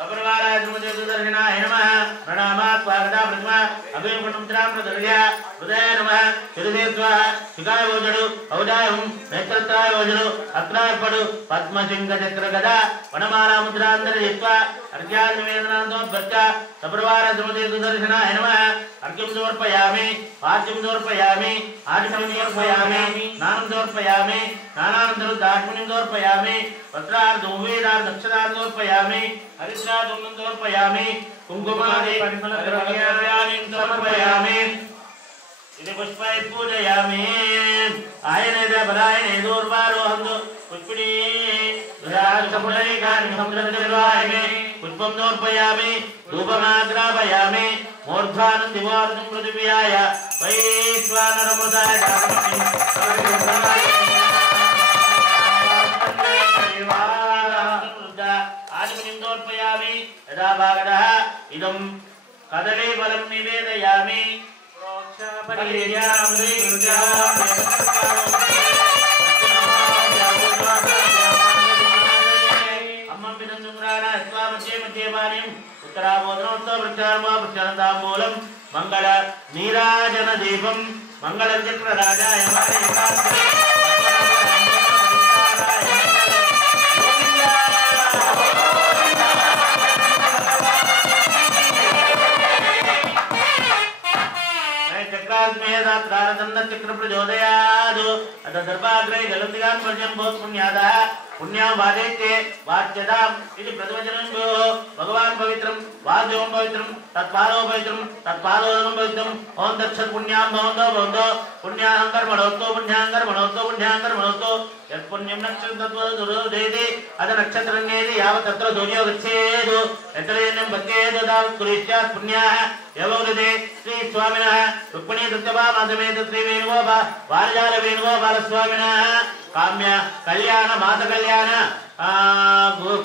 कपरवाराय श्रीमते सुदर्शनाय नमः प्रणामात् स्वागता प्रथमा अभिमुखमुद्रां प्रदर्शय हृदय नमः शिरसे स्वाहा शिखाय वोजडु औदायं नेत्रत्राय वोजडु अत्रार्पडु पद्मसिंह चक्र गदा वनमाला मुद्रांतरयित्वा अर्घ्यान् निवेदनान्तो भक्त्या कपरवाराय श्रीमते सुदर्शनाय नमः अर्घ्यं समर्पयामि पाद्यं समर्पयामि आदिनं समर्पयामि स्नानं समर्पयामि स्नानानन्तरं दाष्मनिं समर्पयामि वस्त्रार्धं वेदार्धं दक्षिणार्धं समर्पयामि हरिद्रार्धं समर्पयामि कुङ्कुमादि परिमलद्रव्याणि समर्पयामि इति पुष्पै पूजयामि आयनेद बलायने दूर्वारोहन्तु पुष्पिणी दुरासपुलैकानि समुद्रनिर्वाहिने पुष्पं समर्पयामि धूपमाग्रापयामि मूर्ध्वानं दिवार्धं पृथिव्याय वैश्वानरमृताय आदिमनिं समर्पयामि यदा भागदः इदं कदलीफलं निवेदयामि उत्तराबोधनोत्तरवृक्षार्मोपक्षान्ताम्बूलं मंगल नीराजन दीपं मंगलं चक्रराजाय चक्र प्रचोदयात् अथ दर्भाग्रे गलतिगान् पर्यं भवत् पुण्यादः पुण्यां वादेत्ये वाच्यताम् इति प्रतिवचनं भगवान् पवित्रं वाद्यों पवित्रं तत्पादो पवित्रं तत्पादोदकं पवित्रं ओं दक्षत् पुण्यां भवन्तो भवन्तो पुण्याहं कर्मणोक्तो पुण्याहं कर्मणोक्तो पुण्याहं कर्मणोक्तो यत् पुण्यं नक्षत्रत्वदुरोधेति अथ नक्षत्रन्येति यावत् तत्र सूर्यो गच्छेत् यत्र यन्नं भक्तेत् तावत् कुरिष्यात् पुण्याः एवं श्री स्वामिनः रुक्मिणी सत्यभामासमेत श्री वेणुगोपाल वारजाल वेणुगोपाल स्वामिनः काम्य कल्याण मात कल्याण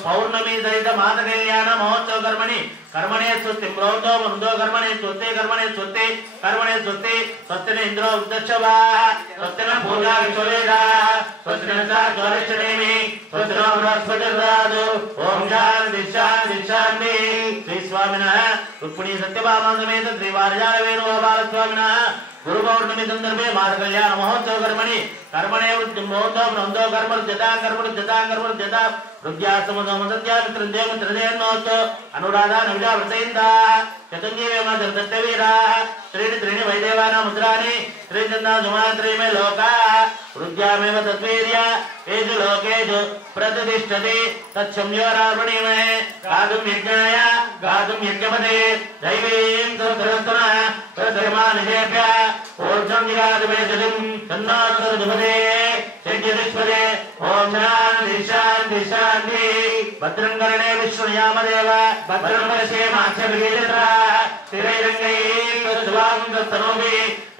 पौर्णमी सहित मात कल्याण महोत्सव कर्मणि कर्मणे स्वस्ति प्रोतो मुंदो कर्मणे स्वस्ति कर्मणे स्वस्ति कर्मणे स्वस्ति स्वस्तिन इंद्रो उद्दशवाः स्वस्तिन पूजा विश्ववेदाः स्वस्तिन सार्धवर्षणेमि स्वस्तिन बृहस्पतिर्ददातु ओम शान्ति शान्ति शान्ति श्री स्वामिनः रुक्मिणी सत्यभामा समेत श्री वारजाल वेणुगोपाल स्वामिनः గురు పౌర్ణమి సందర్భే మాస కళ్యాణ మహోత్సవ కర్మణి కర్మణే వృద్ధో కర్మలు జతా వృద్ధ్యాసమసత్యామిత్రదేమోత్సవ అనురాధా నవిజా వృతయిందా చతంజీవేమీరా త్రీణి వైదేవానా ముద్రాని త్రిచందా సుమాత్రమే లోకా వృద్ధ్యామేవ తద్వీర్య ఏజు లోకేజు ప్రతిష్టతి తత్సంయోరావణీమే గాతుం యజ్ఞాయ గాతుం యజ్ఞపదే దైవీం సహస్రస్తన ప్రధర్మానిషేభ్య ఓర్జం జిగాదవేశం తన్నాత్మదే యజ్ఞదిష్పదే ఓం శాంతి శాంతి శాంతి భద్రం కరణే విష్ణుయామదేవ భద్రం పశ్యేమాక్షభిర్యజత్రా స్థిరైరంగైః తద్వాం తత్తనోమి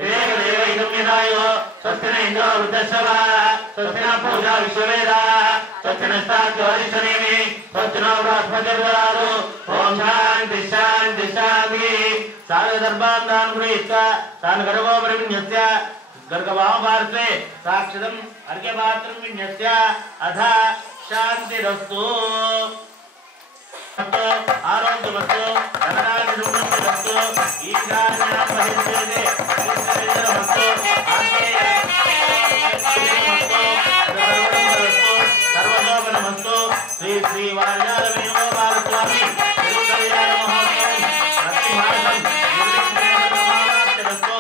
ఏకదేవ ఇదం యదాయో స్వస్తిన ఇంద్రో వృద్ధశ్రవా స్వస్తిన పూజా విశ్వవేదా స్వస్తిన స్థాత్యోరిషనేమి స్వస్తిన బృహస్పతిర్దదాతు ఓం శాంతి శాంతి శాంతి సాగదర్భాం దాన్ గృహీత్వా తాన్ గర్భో పరివిన్యస్య గర్గవామపార్శ్వే సాక్షితం అర్ఘ్యపాత్రం విన్యస్య అథ శాంతిరస్తు ఆరోగ్యమస్తు ధనరాజుమస్తు ఈశాన్యాం బహిర్జయతే ఈశ్వరేంద్రమస్తు సర్వలోకనమస్తు శ్రీ శ్రీ వార్యాల వేణుగోపాల స్వామి తిరుకల్యాణ మహోత్సవం ప్రతి మాసం నిర్విఘ్నమస్తు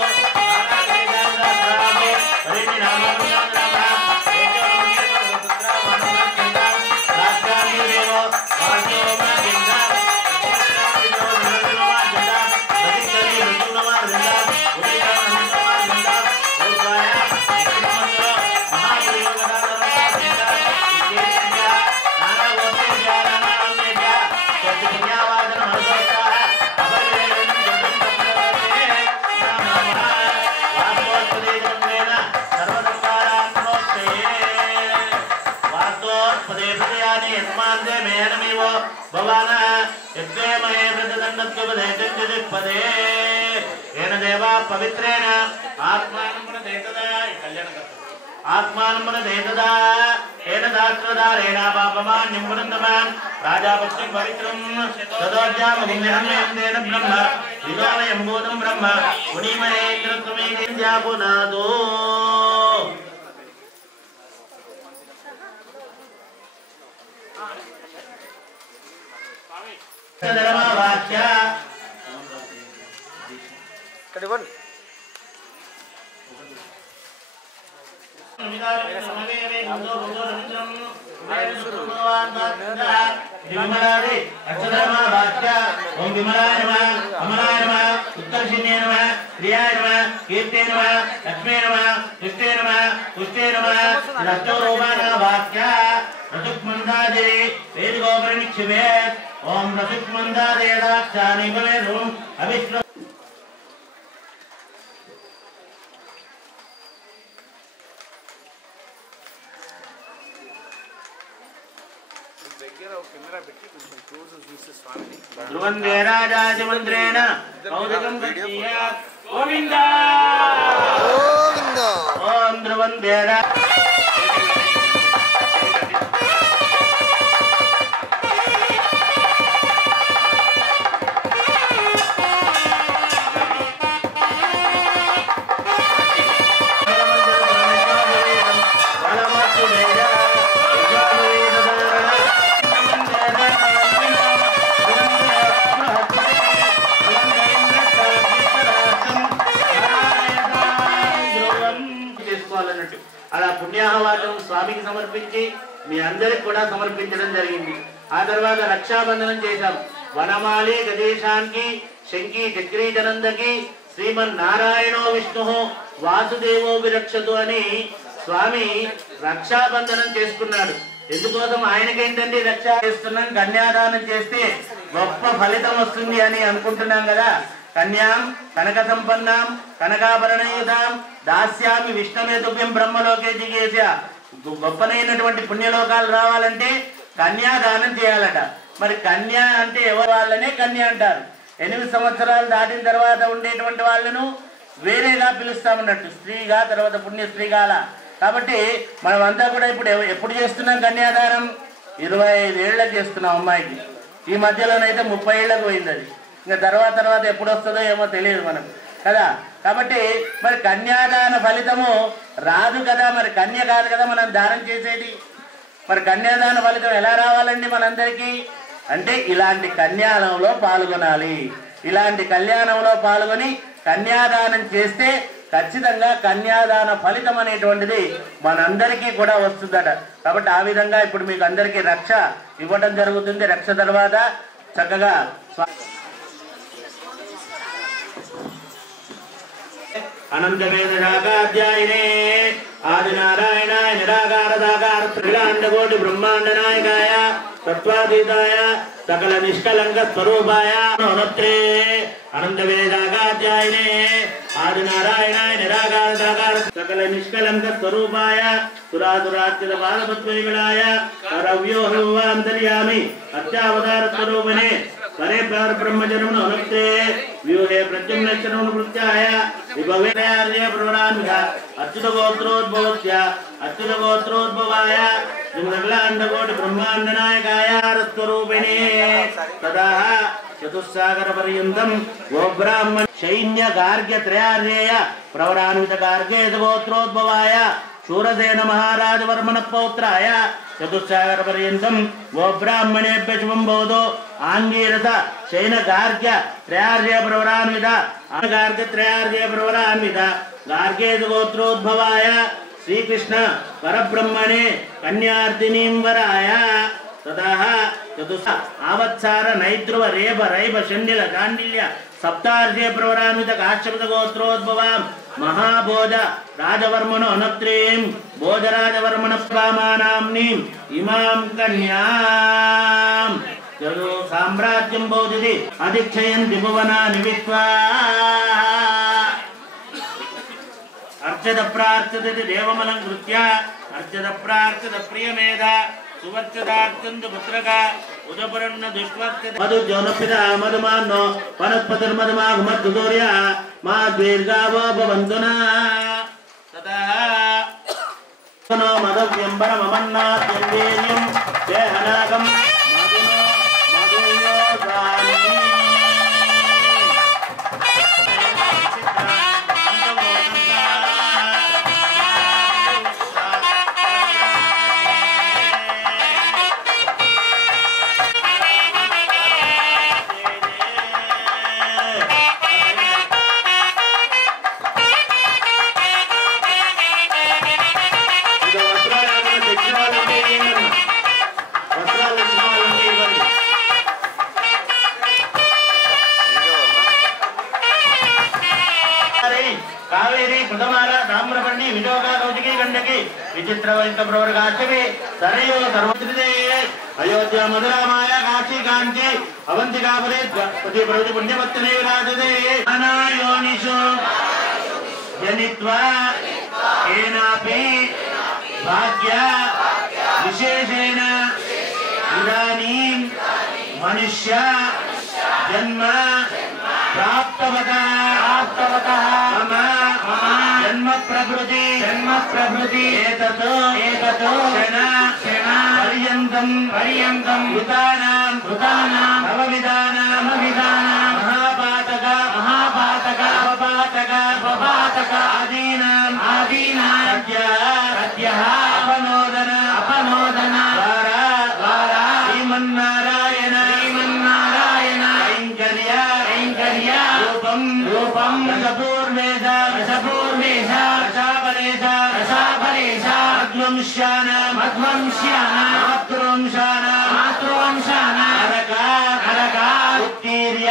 పవిత్రేణ ఆత్మానందదా ఏన దాస్త్రధారేణ పాపమాన్యం వృందమాన్ రాజాపక్షం పవిత్రం తదోజ్యామేన బ్రహ్మ విలోమయం భూతం బ్రహ్మ పునీమేంద్రత్వమేజాపునాదో వాక్య ఓం విమలాయ నమః అమలాయ నమః ఉత్తర్షిణ్యే నమః ప్రియాయ నమః కీర్తే నమః లక్ష్మే నమః తుష్టే నమః పుష్టే నమః రష్టోరూపానా వాక్య రసుక్మందాదే వేదిగోపరిమిక్షివే ఓం రసుక్మందాదే దాక్షాని భవేరుం అవిష్ణు ధ్రువందే రాజాజమంత్రేణ కౌదకం గత్యాత్ గోవింద ఓం ధ్రువందే అలా పుణ్యాహవాచం స్వామికి సమర్పించి మీ అందరికి కూడా సమర్పించడం జరిగింది. ఆ తర్వాత రక్షాబంధనం చేశాం. వనమాలి గదేశానికి శంకి చక్రీజనందకి శ్రీమన్నారాయణో విష్ణు వాసుదేవో విరక్షతు అని స్వామి రక్షాబంధనం చేసుకున్నాడు. ఎందుకోసం ఆయనకేంటండి రక్ష చేస్తున్నాం, కన్యాదానం చేస్తే గొప్ప ఫలితం వస్తుంది అని అనుకుంటున్నాం కదా. కన్యాం కనక సంపన్నాం కనకాభరణయుతాం దాస్యామి విష్ణుమేతుభ్యం బ్రహ్మలోకే జిగేశ. గొప్పనైనటువంటి పుణ్యలోకాలు రావాలంటే కన్యాదానం చేయాలట. మరి కన్య అంటే ఎవరి వాళ్ళనే కన్య అంటారు. 8 సంవత్సరాలు దాటిన తర్వాత ఉండేటువంటి వాళ్ళను వేరేగా పిలుస్తామన్నట్టు, స్త్రీగా, తర్వాత పుణ్యస్త్రీగా. కాబట్టి మనమంతా కూడా ఇప్పుడు ఎప్పుడు చేస్తున్నాం కన్యాదానం? 25 ఏళ్ళకి చేస్తున్నాం అమ్మాయికి. ఈ మధ్యలోనైతే 30 ఏళ్ళకు పోయింది అది. ఇంకా తర్వాత ఎప్పుడు వస్తుందో ఏమో తెలియదు మనకు. కదా. కాబట్టి మరి కన్యాదాన ఫలితము రాదు కదా, మరి కన్య కాదు కదా మనం దానం చేసేది. మరి కన్యాదాన ఫలితం ఎలా రావాలండి మనందరికీ అంటే ఇలాంటి కన్యాదానంలో పాల్గొనాలి. ఇలాంటి కళ్యాణంలో పాల్గొని కన్యాదానం చేస్తే ఖచ్చితంగా కన్యాదాన ఫలితం అనేటువంటిది మనందరికీ కూడా వస్తుందట. కాబట్టి ఆ విధంగా ఇప్పుడు మీకు అందరికీ రక్ష ఇవ్వడం జరుగుతుంది. రక్ష తర్వాత చక్కగా అనంత వేద శాఖాధ్యాయినే ఆదినారాయణాయ నిరాకార సాకార త్రిలాండ కోటి బ్రహ్మాండ నాయకాయ తత్వాతీతాయ సకల నిష్కలంక స్వరూపాయ నమస్తే. అనంత వేద శాఖాధ్యాయినే ఆదినారాయణాయ నిరాకార సాకార సకల నిష్కలంక స్వరూపాయ సురాసురార్చిత పాదపద్మయుగళాయ రవ్యోహంతర్యామి అత్యావతార స్వరూపిణే పరే పార బ్రహ్మజనం నమస్తే. వ్యూహే ప్రత్యుమ్నక్షరం వృత్యాయ విభవేర్య ప్రవరాన్విత అచ్యుత గోత్రోద్భవస్య అచ్యుత గోత్రోద్భవాయ శ్రీమదఖిలాండకోటి బ్రహ్మాండ నాయకాయ స్వరూపిణే తదా చతుస్సాగర పర్యంతం గోబ్రాహ్మణ సైన్య గార్గ్య త్రయార్యేయ ప్రవరాన్విత గార్గేత గోత్రోద్భవాయ శూరసేన మహారాజ వర్మణ పౌత్రాయ చతుస్సాగర పర్యంతం గోబ్రాహ్మణేభ్య శుభం భవతు. ఆంగీరస శైన గార్గ్య త్రయార్య ప్రవరాన్విత గార్గ్య త్రయార్య ప్రవరాన్విత గార్గేత గోత్రోద్భవాయ శ్రీకృష్ణ పరబ్రహ్మణే కన్యార్దినీం వరాయ తదా చతుస్ ఆవత్సార నైద్రువ రేభ రైభ షండిల గాండిల్య సప్తార్జే ప్రవరాన్విత కాశ్యపత గోత్రోద్భవాం మహాభోజ రాజవర్మణో అనత్రీం భోజరాజవర్మణ ప్రామానాంనీం ఇమాం కన్యాం జలో సామ్రాజ్యం బోధిది అధిక్షయంతి భువనాని విశ్వా. అర్చద ప్రార్థిత దేవమలం కృత్య అర్చద ప్రార్థిత ప్రియమేధ సువర్చదార్చందు పుత్రగా ఉదపరన్న దుష్వర్చ మధు జౌనపిత మధుమాన్నో వనస్పతిర్మధుమాఘుమద్దుదూర్య మా దీర్ఘావో భవంతునా తదా మధవ్యంబరమమన్నాద్యం దేహనాగం మధునో మధుయోగాని కావేరి కృతమాల తామ్రపర్ణి విజోగా కౌశికి గండకి విచిత్ర వైత ప్రవర్గాచవి సరయో సర్వత్రిదే అయోధ్య మధురామాయ కాశీ కాంచి అవంతికాపదే ప్రతి ప్రతి పుణ్యవత్తనే విరాజతే. అనాయోనిషు జనిత్వా ఏనాపి భాగ్య విశేషేణ ఇదానీం మనుష్య జన్మ ప్రాప్తవతః మమ జన్మ ప్రభృతి ఏతతో క్షణ పర్యంతం కృతానాం నవవిధానాం మహాపాతక అపపాతక ఆదీనాం సద్యః అపనోదన ద్వారా శ్రీమన్నారాయణ కైంకర్య రూపం రసపూర్వేశ రసాపరేశ మధ్వంశాన నరక ఉత్తీర్య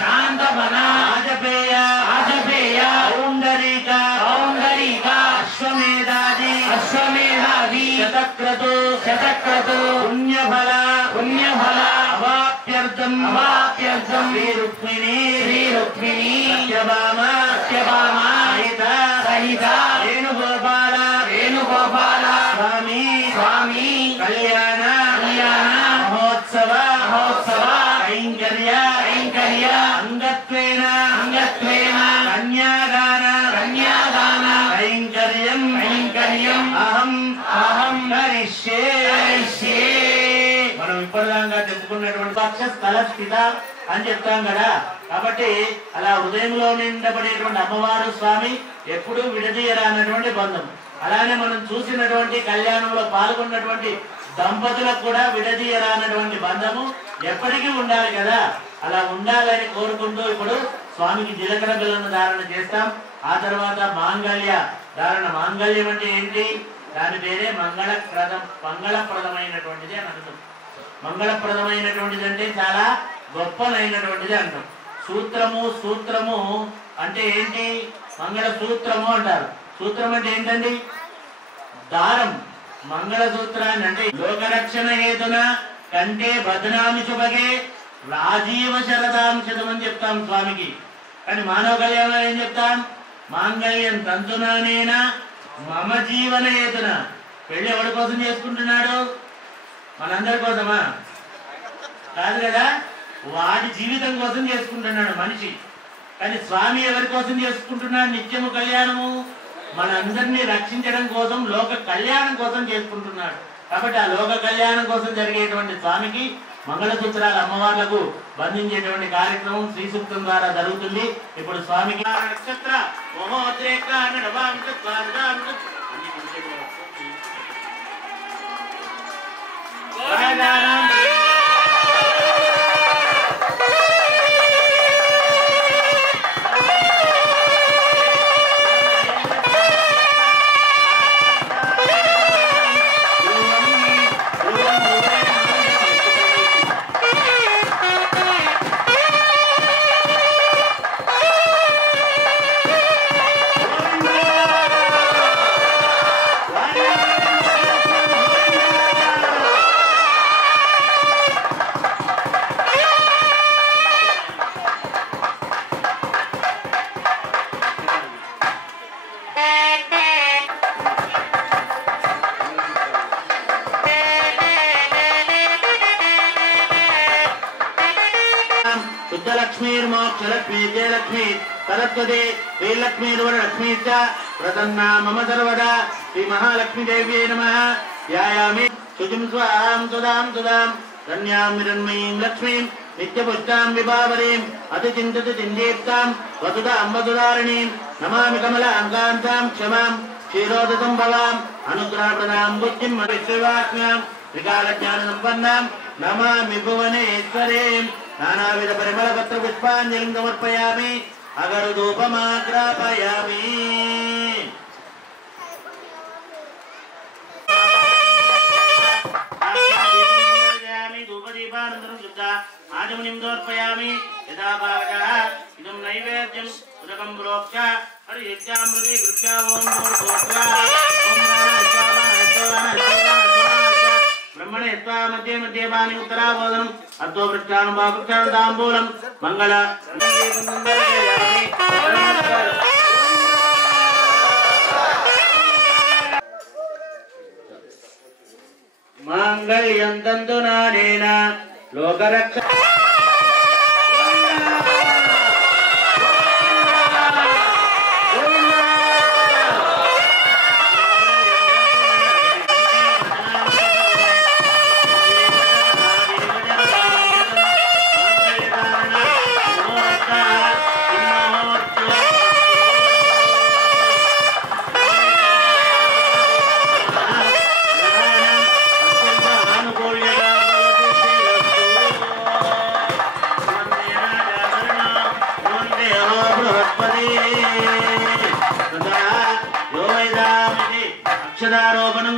శాంతపన ఆజపేయ ఔండరీక అశ్వమేధాది శతక్రతు పుణ్యఫల అవాప్యర్థం శ్రీ రుక్మిణీ సత్యభామ సహిత వేణుగోపాల స్వామి కళ్యాణ మహోత్సవ కైంకర్య అంగత్వేన కన్యాదాన కైంకర్యం అహం కరిష్యే. మనం ఇప్పటిదాకా చెప్పుకున్నటువంటి పక్ష స్థల స్థిత అని చెప్తాం కదా. కాబట్టి అలా హృదయంలో నిండబడేటువంటి అమ్మవారు స్వామి ఎప్పుడూ విడదీయరానటువంటి బంధం. అలానే మనం చూసినటువంటి కళ్యాణంలో పాల్గొన్నటువంటి దంపతులకు కూడా విడదీయరానటువంటి బంధము ఎప్పటికీ ఉండాలి కదా. అలా ఉండాలని కోరుకుంటూ ఇప్పుడు స్వామికి జీలకర్ర బిల్లను ధారణ చేస్తాం. ఆ తర్వాత మాంగళ్య ధారణ. మాంగళ్యం అంటే ఏంటి? దాని పేరే మంగళప్రదమైనటువంటిది అని అర్థం. మంగళప్రదమైనటువంటిది అంటే చాలా గొప్పనైనటువంటిది అంటాం. సూత్రము అంటే ఏంటి? మంగళ సూత్రము అంటారు. సూత్రం అంటే ఏంటండి? దారం. మంగళ సూత్రాన్ని అంటే లోకరక్షణ హేతున కంటే బదనామి శుభగే రాజీవ శరదాంశతం అని చెప్తాం స్వామికి. కానీ మానవ కళ్యాణం ఏం చెప్తాం? మాంగళ్యం తంతునానేనా మమ జీవన హేతున. పెళ్లి ఎవరి కోసం చేసుకుంటున్నాడు? మనందరి కోసమా? కాదు కదా. వాడి జీవితం కోసం చేసుకుంటున్నాడు మనిషి. కానీ స్వామి ఎవరి కోసం చేసుకుంటున్నాడు? నిత్యము కళ్యాణము మనందరినీ రక్షించడం కోసం, లోక కళ్యాణం కోసం చేసుకుంటున్నాడు. కాబట్టి ఆ లోక కళ్యాణం కోసం జరిగేటువంటి స్వామికి మంగళసూత్రాలు అమ్మవార్లకు బంధించేటువంటి కార్యక్రమం శ్రీ సూక్తం ద్వారా జరుగుతుంది. ఇప్పుడు స్వామికి నక్షత్ర शुद्धलक्ष्मीर्मोक्षलक्ष्मी जयलक्ष्मी सरस्वती श्रीलक्ष्मीर्वरलक्ष्मी च प्रसन्ना मम सर्वदा श्री महालक्ष्मी देव्यै नमः। ध्यायामि शुचिं स्वां सुदां धन्यां हिरण्मयीं लक्ष्मीं नित्यपुष्टां विभावरीं अतिचिन्तति चिन्दीप्तां वसुधां वसुधारिणीं नमामि कमलाङ्कान्तां क्षमां क्षीरोदतं भवाम् अनुग्रहप्रदां बुद्धिं विश्ववाक्यां त्रिकालज्ञानसम्पन्नां नमामि भुवनेश्वरीं। नानाविध परिमलपत्र पुष्पाञ्जलिं समर्पयामि अगरुधूपमाग्रापयामि। धूपदीपानन्तरं शुद्धा आचमनीं समर्पयामि। यदा भागः इदं नैवेद्यम् उदकं प्रोक्ष हरियज्ञामृते कृत्या ॐ मूर्धोत्रा ब्रह्मणे यत्वा मध्ये मध्ये पानि उत्तराबोधनम् अद्वो वृक्षानुभावृक्षान् ताम्बूलं मंगल मांगल्यं तन्तुनानेन लोकरक्ष अक्षरारोपणं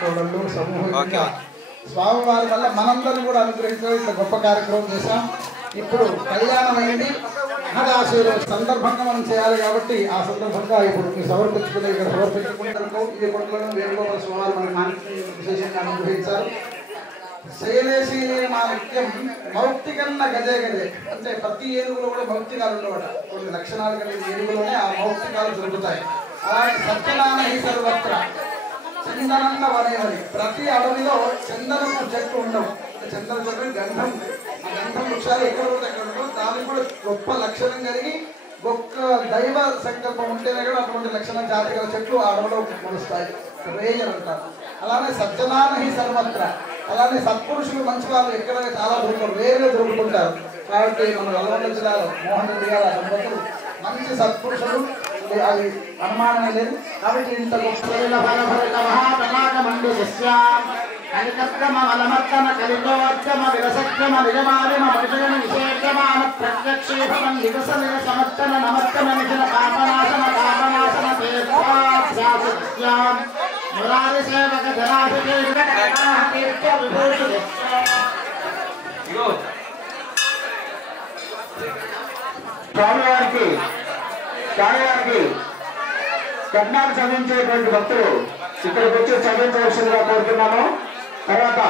కోడళ్ళు సమూహంగా స్వామివారి వల్ల మనందరం కూడా అనుగ్రహించడం ఇట్లా గొప్ప కార్యక్రమం చేశాం. ఇప్పుడు కళ్యాణం అయింది, మహదాశీర్వాద సందర్భంగా మనం చేయాలి కాబట్టి ఆ సందర్భంగా ఇప్పుడు మీరు సమర్పించుకుని ఇక్కడ సమర్పించుకుంటారు. ఈ కొట్లను వేణుగోపాల స్వామి మనకి మానికి విశేషంగా అనుగ్రహించారు. శైలేశీ మా నిత్యం మౌక్తికన్న గజే గజే అంటే ప్రతి ఏనుగులో కూడా మౌక్తికాలు ఉండవట. కొన్ని లక్షణాలు కలిగిన ఏనుగులోనే ఆ మౌక్తికాలు దొరుకుతాయి. అలాగే సత్యనారాయణ సర్వత్ర చందనంగా వనేవని ప్రతి అడవిలో చందనపు చెట్టు ఉండవు. చందన చెట్టు గంధం, ఆ గంధం వృక్షాలు ఎక్కడ కూడా ఎక్కడ ఉండవు. దానికి కూడా గొప్ప లక్షణం కలిగి గొప్ప దైవ సంకల్పం ఉంటేనే కూడా అటువంటి లక్షణ జాతి గల చెట్లు ఆ అడవిలో మొలుస్తాయి, రేజలు అంటారు. అలానే సజ్జనానహి సర్వత్ర, అలానే సత్పురుషులు మంచి వాళ్ళు ఎక్కడ చాలా దొరుకుతారు, వేరే దొరుకుతుంటారు. కాబట్టి మన నల్గొండ జిల్లాలో మోహన్ రెడ్డి గారు ఆ దంపతులు మంచి సత్పురుషులు, అది అనుమానమే లేదు. కాబట్టి ఇంత గొప్ప కలికర్మ మలమర్తమ కలితోత్తమ విరసక్రమ విరమారిమ మృజన విశేషమాన ప్రత్యక్షేభం వికసన సమర్తన నమర్తన నిఖిల పాపనాశన పాపనాశన తీర్థాభ్యాసం మురారి సేవక ధరాభిషే తీర్థ విభూషి స్వామివారికి కట్నాలు చదివించేటువంటి భక్తులు ఇక్కడికి వచ్చి చదివించవలసిందిగా కోరుతున్నాము. తర్వాత